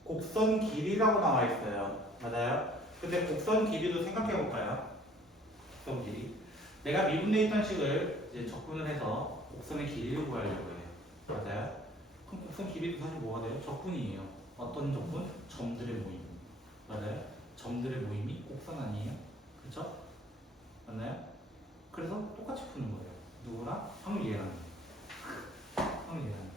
곡선 길이라고 나와 있어요. 맞아요? 근데 곡선 길이도 생각해 볼까요? 곡선 길이. 내가 미분돼 있던 식을 이제 적분을 해서 곡선의 길이를 구하려고 해요. 맞아요? 그럼 곡선 길이도 사실 뭐가 돼요? 적분이에요. 어떤 적분? 점들의 모임. 맞아요? 점들의 모임이 곡선 아니에요? 그렇죠? 맞나요? 그래서 똑같이 푸는 거예요. 누구랑? 형을 얘랑. 형을 얘랑.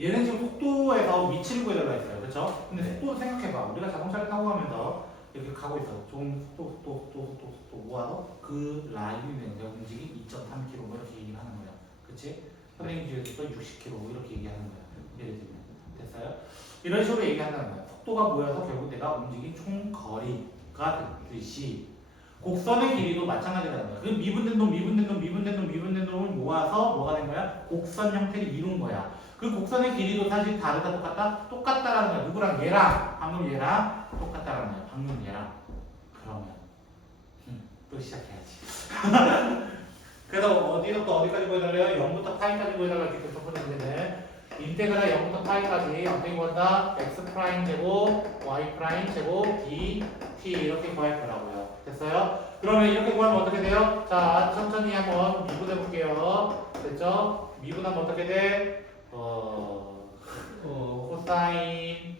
얘는 지금 속도에서 위치를 구해달라 했어요. 그렇죠? 근데 속도 생각해봐. 우리가 자동차를 타고 가면서 이렇게 가고 있어. 좀 속도 모아서 그 라인에 움직임 2.3km 뭐 이렇게 얘기를 하는 거야. 그치? 선생님 뒤에서 또 60km 이렇게 얘기하는 거야. 예를 들면. 됐어요? 이런 식으로 얘기한다는 거야. 속도가 모여서 결국 내가 움직인 총 거리가 됐듯이 곡선의 길이도 마찬가지라는 거야. 그 미분된 놈을 모아서 뭐가 된 거야? 곡선 형태를 이룬 거야. 그 곡선의 길이도 사실 다르다 똑같다? 똑같다라는 거야. 누구랑? 얘랑 방금 얘랑 똑같다라는 거야. 방금 얘랑. 그러면 또 시작해야지. 그래서 어디부터 어디까지 보여달래요? 0부터 파이까지 보여달라 했기 때문에 첫 번째 문제는 인테그랄 0부터 파이까지 어떻게 구한다? x 프라임 제곱 y 프라임 제곱 d t 이렇게 구할 거라고요. 됐어요? 그러면 이렇게 구하면 어떻게 돼요? 자, 천천히 한번 미분해 볼게요. 됐죠? 미분하면 어떻게 돼? 코사인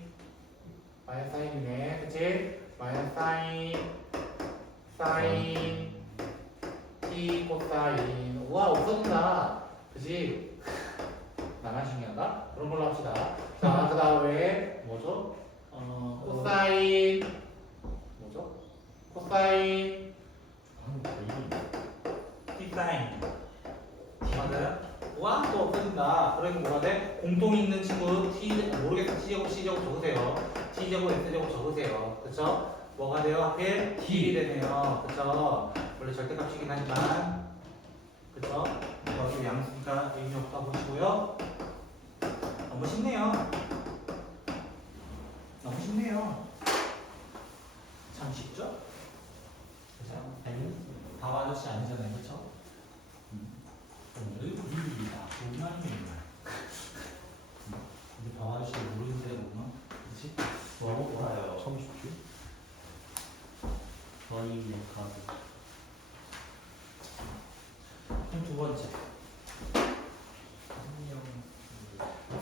마이너스 사인이네. 그치? 마이너스 사인 t 코사인. 와, 없어진다. 그치? 나만 중요한가? 그런 걸로 합시다. 자, 그 다음에 뭐죠? 코사인 뭐죠? 코사인 t 사인 맞아요? 와, 또 없어진다. 그러면 뭐가 돼? 공통 있는 친구 t 모르겠어. t제곱 c제곱 적으세요. t제곱 x제곱 적으세요. 그쵸? 뭐가 돼요? 하필 t이 되네요. 그쵸? 원래 절대값이긴 하지만 그쵸? 이거 양수니까 의미 없다 보시고요. 너무 쉽네요. 너무 쉽네요. 참 쉽죠? 그죠? 밥 아저씨 아니잖아요. 그쵸? 오늘은 일요일이다. 오늘입니다. 근데 밥 아저씨를 모르는 데가 없나? 그치? 알아요. 처음 쉽지? 저희의 가족.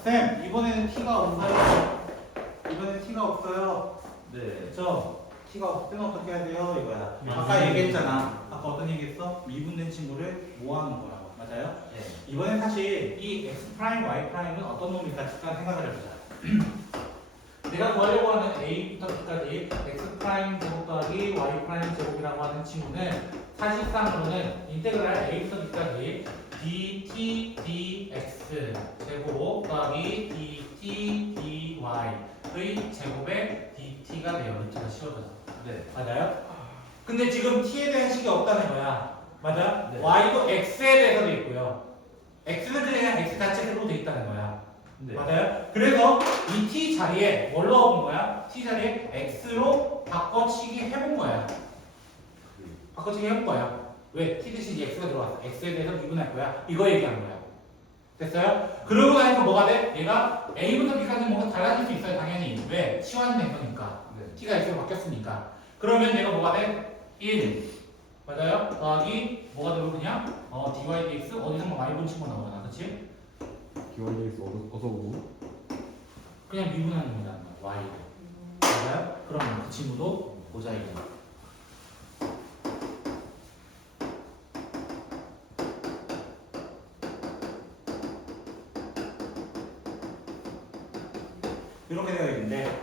쌤 이번에는 t가 없어요. 이번에 t가 없어요. 네. 그렇죠? t가 없을 때는 어떻게 해야 돼요? 이거야. 아까 얘기했잖아. 아까 어떤 얘기했어? 미분된 친구를 모아놓은 거라고. 맞아요? 네. 이번엔 사실 이 x 프라임, y 프라임은 어떤 놈일까 잠깐 생각을 해보자. 내가 구하려고 하는 a부터 b까지 x 프라임 제곱 더하기 y 프라임 제곱이라고 하는 친구는 사실상으로는 인테그랄 a부터 b까지 dt dx 제곱 더하기 dt dy의 제곱에 dt가 돼요. 루트가 씌워져서. 네. 맞아요? 근데 지금 t에 대한 식이 없다는 거야. 맞아? 네. y도 x에 대해서 돼 있고요. x는 그냥 x 자체로 돼 있다는 거야. 네. 맞아요? 그래서 이 t 자리에 뭘 넣어본 거야? t 자리에 x로 바꿔치기 해본 거야. 바꿔치기 해본 거야. 왜? t 대신 이제 x가 들어왔어. x에 대해서 미분할 거야. 이거 얘기한 거야. 됐어요? 그러고 나니까 뭐가 돼? 얘가 a부터 b까지 뭔가 달라질 수 있어요. 당연히. 왜? 치환된 거니까. 네. t가 x로 바뀌었으니까. 그러면 얘가 뭐가 돼? 1. 맞아요? 더하기 뭐가 되고 그냥? dy dx 어디선가 많이 본 친구 나오잖아. 그치? 기원이 어서 오고. 그냥 미분하는 거잖아. y로. 맞아요? 그럼 그 친구도 보자 이거. 이렇게 되어 있는데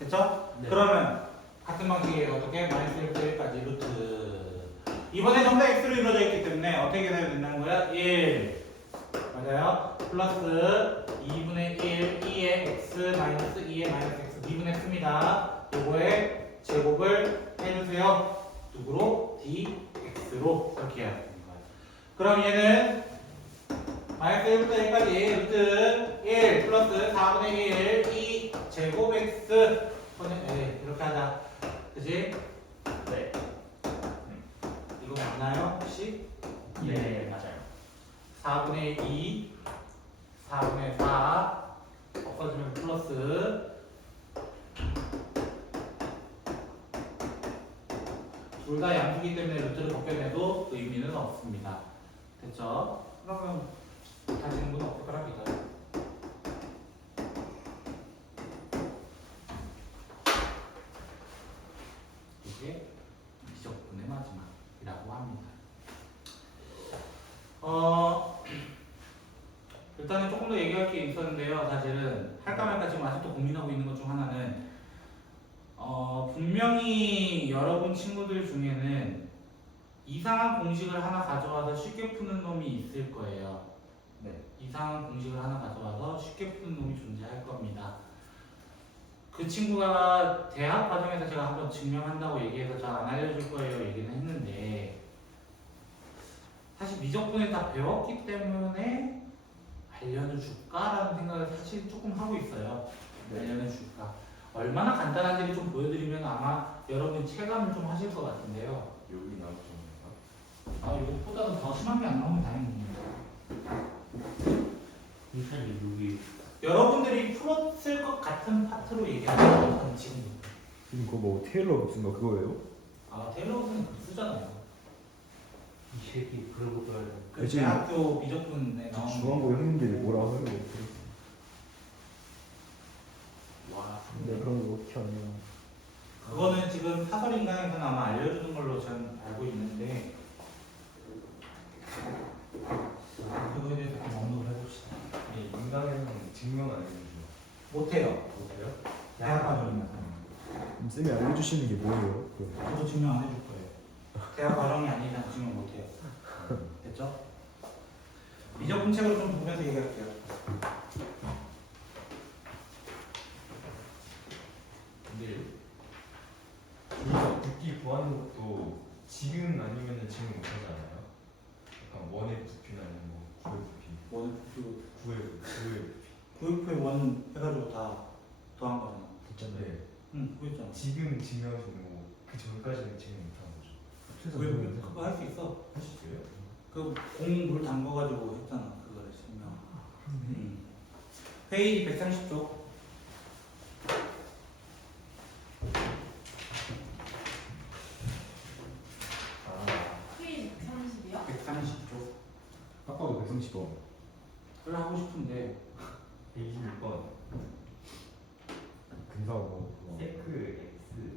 됐죠? 네. 그러면 같은 방식에 어떻게 마이너스 1부터 1까지 루트 이번에 전부 다 x로 이루어져 있기 때문에 어떻게 되어야 된다는 거야? 1 맞아요? 플러스 2분의 1 2의 x 마이너스 2의 마이너스 x 2분의 x입니다. 요거의 제곱을 해주세요. 누구로? dx로 이렇게 해야 되는 거예요. 그럼 얘는 마이너스 1부터 1까지 루트 1 플러스 4분의 1 2 제곱 x 이렇게 하자. 그치? 네. 이거 맞나요? 혹시? 네, 맞아요. 4분의 2 4분의 4 없어지면 플러스 둘 다 양수기 때문에 루트를 벗겨내도 의미는 없습니다. 됐죠? 그러면 못하시는 분은 없을 거라 믿어요. 이게 미적분의 마지막이라고 합니다. 일단은 조금 더 얘기할 게 있었는데요. 사실은 할까 말까 지금 아직도 고민하고 있는 것 중 하나는 분명히 여러분 친구들 중에는 이상한 공식을 하나 가져와서 쉽게 푸는 놈이 있을 거예요. 네. 이상한 공식을 하나 가져와서 쉽게 푸는 놈이 존재할 겁니다. 그 친구가 대학 과정에서 제가 한번 증명한다고 얘기해서 잘 안 알려줄 거예요 얘기는 했는데 사실 미적분을 다 배웠기 때문에 알려줄까라는 생각을 사실 조금 하고 있어요. 네. 알려줄까? 얼마나 간단한지를 좀 보여드리면 아마 여러분 체감을 좀 하실 것 같은데요. 여기 나올 정도인가? 이것보다는 더 심한 게 안 나오면 다행입니다. 인사님 여기 여러분들이 풀었을 것 같은 파트로 얘기하는 건 지금 지금 그거 뭐 테일러 무슨가 그거예요? 테일러는 그 쓰잖아요. 이 새끼 그러고 봐야 돼. 그 지금 대학교 미적분에 나오는 중앙고 형님들이 뭐라 하는 거 들었어. 와, 근데 그런 거 어떻게 하냐? 그거는 지금 사설인강에서는 아마 알려주는 걸로 저는 알고 있는데 그거에 대해서 좀 언급을 해봅시다. 이 인강에는 증명 안 해주죠. 못해요. 못해요? 대학 과정이라서 그럼 쌤이 알려주시는 게 뭐예요? 저도 증명 안 해줄 거예요. 대학 과정이 아닌 이상 증명 못해요. 됐죠? 미적분 책으로 좀 보면서 얘기할게요. 근데 우리가 붓기 구하는 것도 지금 아니면은 지금 못하지 않아요? 약간 원의 부피나 아니면 뭐 구의 부피, 원, 구의 부피. 구육표에 원 해가지고 다 더한 거잖아. 네. 응, 그랬잖아. 지금 증명하시는 거그 전까지는 증명 못하는 거죠. 구육표 그거 할 수 있어. 할 수 있어요? 그 공 물 담궈가지고 했잖아. 그거를 증명. 페이지 130쪽. 페이지 130이요? 130쪽. 딱 봐도 130원. 그걸 하고 싶은데 121번 근사하고 뭐. 세크 X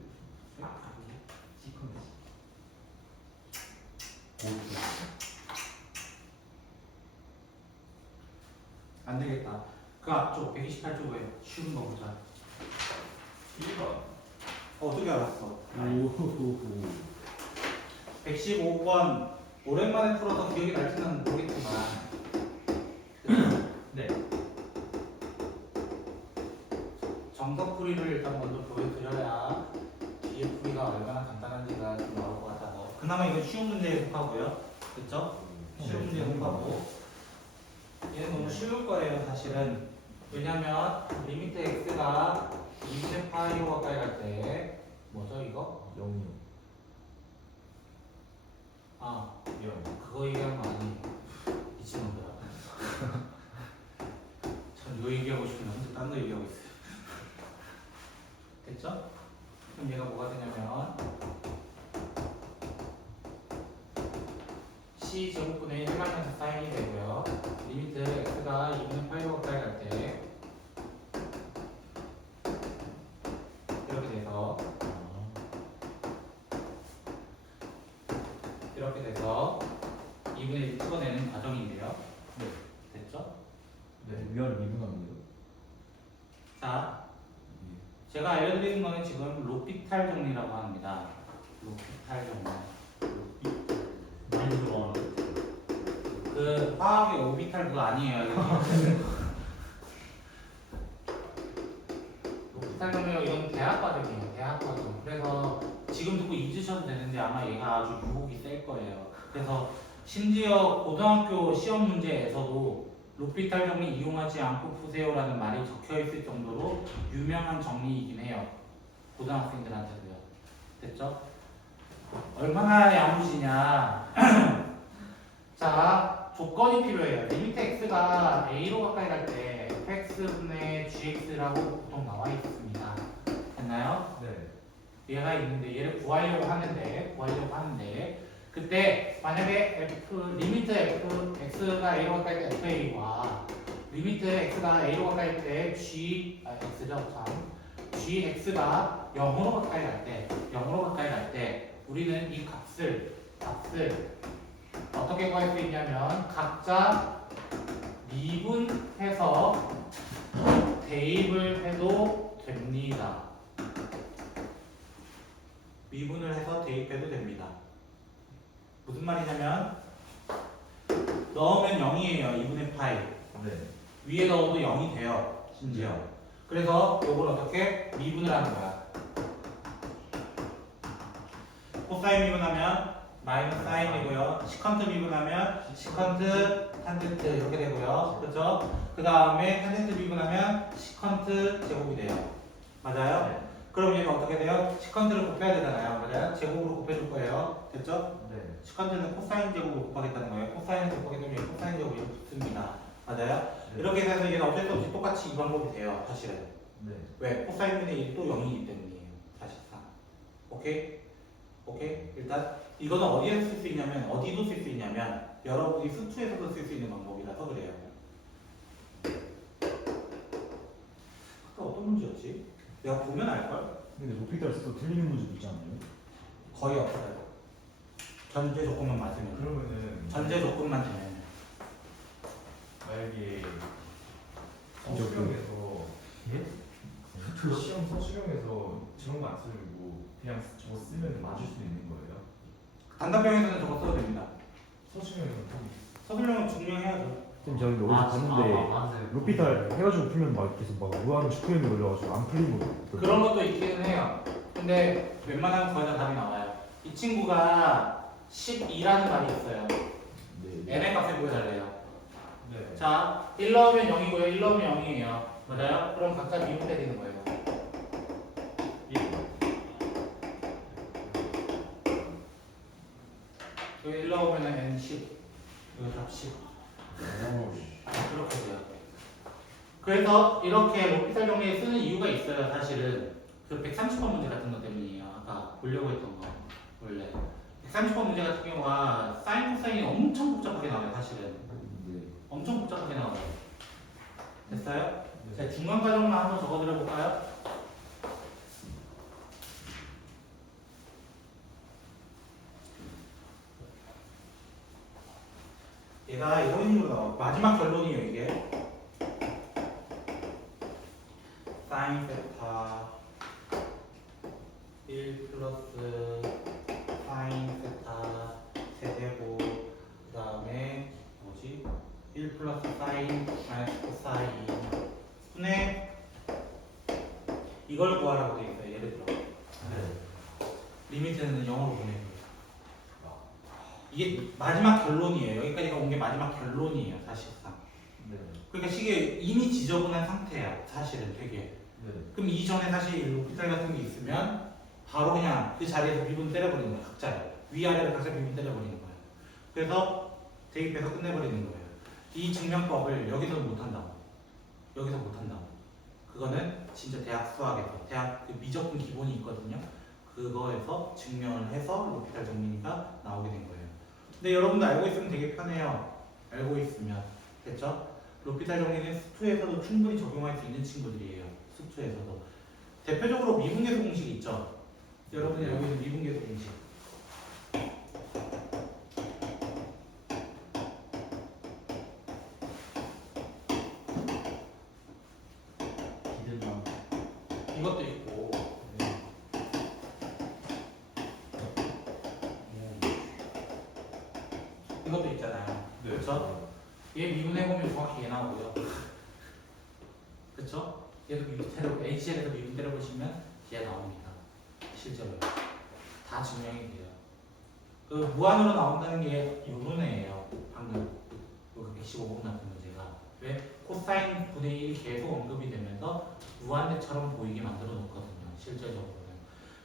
시퀀스 안 되겠다. 그 앞쪽 128쪽에 쉬운 거 보자. 1번 어떻게 알았어? 오호호호. 115번 오랜만에 풀어서 기억이 날지는 모르겠지만 네 정석풀이를 일단 먼저 보여드려야 뒤에 풀이가 얼마나 간단한지가 좀 나올 것 같아서 그나마 이건 쉬운 문제에 속하고요. 그쵸? 쉬운 문제에 속하고 얘는 너무 쉬울 거예요 사실은. 왜냐면 리미트 x가 2분의 파이로 가까이 갈 때 뭐죠 이거? 0이요. 아 0 그거 얘기하는 거 아니에요 미친놈들아. 전 이거 얘기하고 싶은데 혼자 딴 거 얘기하고 있어요. 됐죠? 그럼 얘가 뭐가 되냐면 c 제곱분의 1 마이너스 사인이 되고요. 리미트 x가 2분의 8로 가까이 갈 때 이렇게 돼서 2분의 1 찍어내는 과정인데요. 네. 됐죠? 네 위아래 미분하는데요? 자, 제가 알려드리는 거는 지금 로피탈 정리라고 합니다. 로피탈 정리. 많이 들어가는 그 화학의 오비탈 그거 아니에요. 로피탈 정리가 이건 대학 과정이에요. 대학 과정. 그래서 지금 듣고 잊으셔도 되는데 아마 얘가 아주 유혹이 셀 거예요. 그래서 심지어 고등학교 시험 문제에서도 로피탈 정리 이용하지 않고 푸세요라는 말이 적혀 있을 정도로 유명한 정리이긴 해요. 고등학생들한테도요. 됐죠? 얼마나 야무지냐. 자, 조건이 필요해요. 리미트 x가 a로 가까이 갈 때 fx분의 gx라고 보통 나와 있습니다. 됐나요? 네 얘가 있는데 얘를 구하려고 하는데 그때 만약에 리미트 x가 a로 가까이 때 fa와 리미트 x가 a로 가까이 때 x죠 참 gx가 0으로 가까이 갈 때 우리는 이 값을 어떻게 구할 수 있냐면 각자 미분해서 대입을 해도 됩니다. 미분을 해서 대입해도 됩니다. 무슨 말이냐면 넣으면 0이에요. 2분의 파이. 네. 위에 넣어도 0이 돼요. 심지어. 그래서 이걸 어떻게 미분을 하는 거야. 코사인 미분하면 마이너스 사인이고요. 시컨트 미분하면 시컨트 탄젠트 이렇게 되고요. 그렇죠? 그 다음에 탄젠트 미분하면 시컨트 제곱이 돼요. 맞아요? 네. 그럼 얘는 어떻게 돼요? 시컨트를 곱해야 되잖아요. 맞아요? 제곱으로 곱해줄 거예요. 됐죠? 네. 시컨트는 코사인 제곱으로 곱하겠다는 거예요. 코사인을 곱하게 되면 코사인 제곱이 붙습니다. 맞아요? 네. 이렇게 해서 얘는 어쩔 수 없이 똑같이 이 방법이 돼요. 사실은. 네. 왜? 코사인분의 1도 0이기 때문이에요. 사실상. 오케이? 오케이? 일단 이거는 어디에 쓸 수 있냐면 어디도 쓸 수 있냐면 여러분이 수투에서도 쓸 수 있는 방법이라서 그래요. 아까 어떤 문제였지? 내가 보면 알걸? 근데 로피탈 써도 틀리는 문제도 있지 않나요? 거의 없어요. 전제 조건만 맞으면. 그러면은 전제 조건만 되면. 만약에 서술형에서 예? 시험 서술형에서 저런 거 안 쓰고 그냥 저거 쓰면 맞을 수 있는 거예요? 단답형에서는 저거 써도 됩니다. 서술형에서 서술형은 증명해야죠. 쌤 제가 근데 어디서 봤는데 맞아요. 로피탈 해가지고 풀면 막 계속 막 무한 축구형이 걸려가지고 안 풀린 거 그런 것도 있기는 해요. 근데 웬만하면 거의 다 답이 나와요. 이 친구가 12라는 말이 있어요. 네. n의 값을 구해달래요. 네. 자, 1 넣으면 0이고요. 1 넣으면 0이에요. 맞아요? 그럼 각자 미분 때리는 거예요. 1 넣으면 n 10. 이거 답 10. 그렇게 돼요. 그래서 이렇게 로피탈 정리에 쓰는 이유가 있어요. 사실은 그 130번 문제 같은 것 때문이에요. 아까 보려고 했던 거 원래 130번 문제 같은 경우가 사인 코사인이 엄청 복잡하게 나와요. 사실은 네. 엄청 복잡하게 나와요. 됐어요? 자, 중간 과정만 한번 적어드려 볼까요? 얘가 이런 식으로 나와. 마지막 결론이에요, 이게. 사인 세타 1 플러스 사인 세타 세제곱 그 다음에 뭐지? 1 플러스 사인 마이너스 코사인 분의 이걸 구하라고 되어 있어요. 예를 들어 네. 리미트는 0으로 보내고 이게 마지막 결론이에요. 여기까지가 온 게 마지막 결론이에요. 사실상. 네. 그러니까 시계 이미 지저분한 상태야. 사실은 되게. 네. 그럼 이전에 사실 로피탈 같은 게 있으면 바로 그냥 그 자리에서 미분 때려버리는 거야. 각자에. 위아래를 각자 미분 때려버리는 거야. 그래서 대입해서 끝내버리는 거예요. 이 증명법을 여기서는 못한다고. 여기서 못한다고. 그거는 진짜 대학 수학에서 대학 그 미적분 기본이 있거든요. 그거에서 증명을 해서 로피탈 정리가 나오게 된 거예요. 근데 여러분도 알고 있으면 되게 편해요. 알고 있으면. 됐죠? 로피탈 정리는 수투에서도 충분히 적용할 수 있는 친구들이에요. 수투에서도. 대표적으로 미분계수 공식 있죠? 여러분이 알고 있는 미분계수 공식. 기대만. 이것도 있고. 이것도 있잖아요. 네. 그렇죠? 얘 미분해보면 정확히 얘 나오고요. 그쵸? 얘도 미분 때려, HL에서 미분 때려보시면 얘 나옵니다. 실제로. 다 증명이 돼요. 그 무한으로 나온다는 게 요런 애예요. 방금. 그 115번 같은 문제가. 왜? 코사인 분의 1 계속 언급이 되면서 무한대처럼 보이게 만들어 놓거든요. 실제적으로는.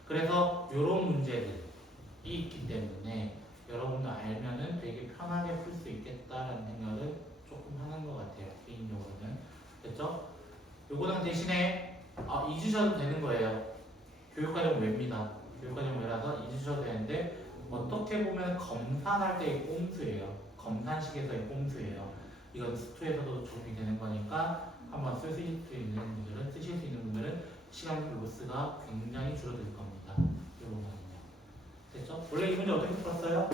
그래서 요런 문제들이 있기 때문에 여러분도 알면은 되게 편하게 풀 수 있겠다라는 생각을 조금 하는 것 같아요. 개인적으로는. 됐죠? 요거는 대신에 잊으셔도 되는 거예요. 교육과정 외입니다. 교육과정 외라서 잊으셔도 되는데 어떻게 보면 검산할 때의 꼼수예요. 검산식에서의 꼼수예요. 이건 스투에서도 적용이 되는 거니까 한번 쓰실 수 있는 분들은 시간 로스가 굉장히 줄어들 겁니다. 요거는요. 됐죠? 원래 이 문제 어떻게 풀었어요?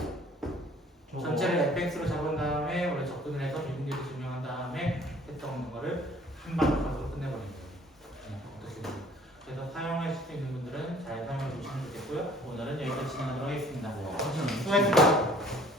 전체를 fx로 잡은 다음에 원래 접근을 해서 미분계수 증명한 다음에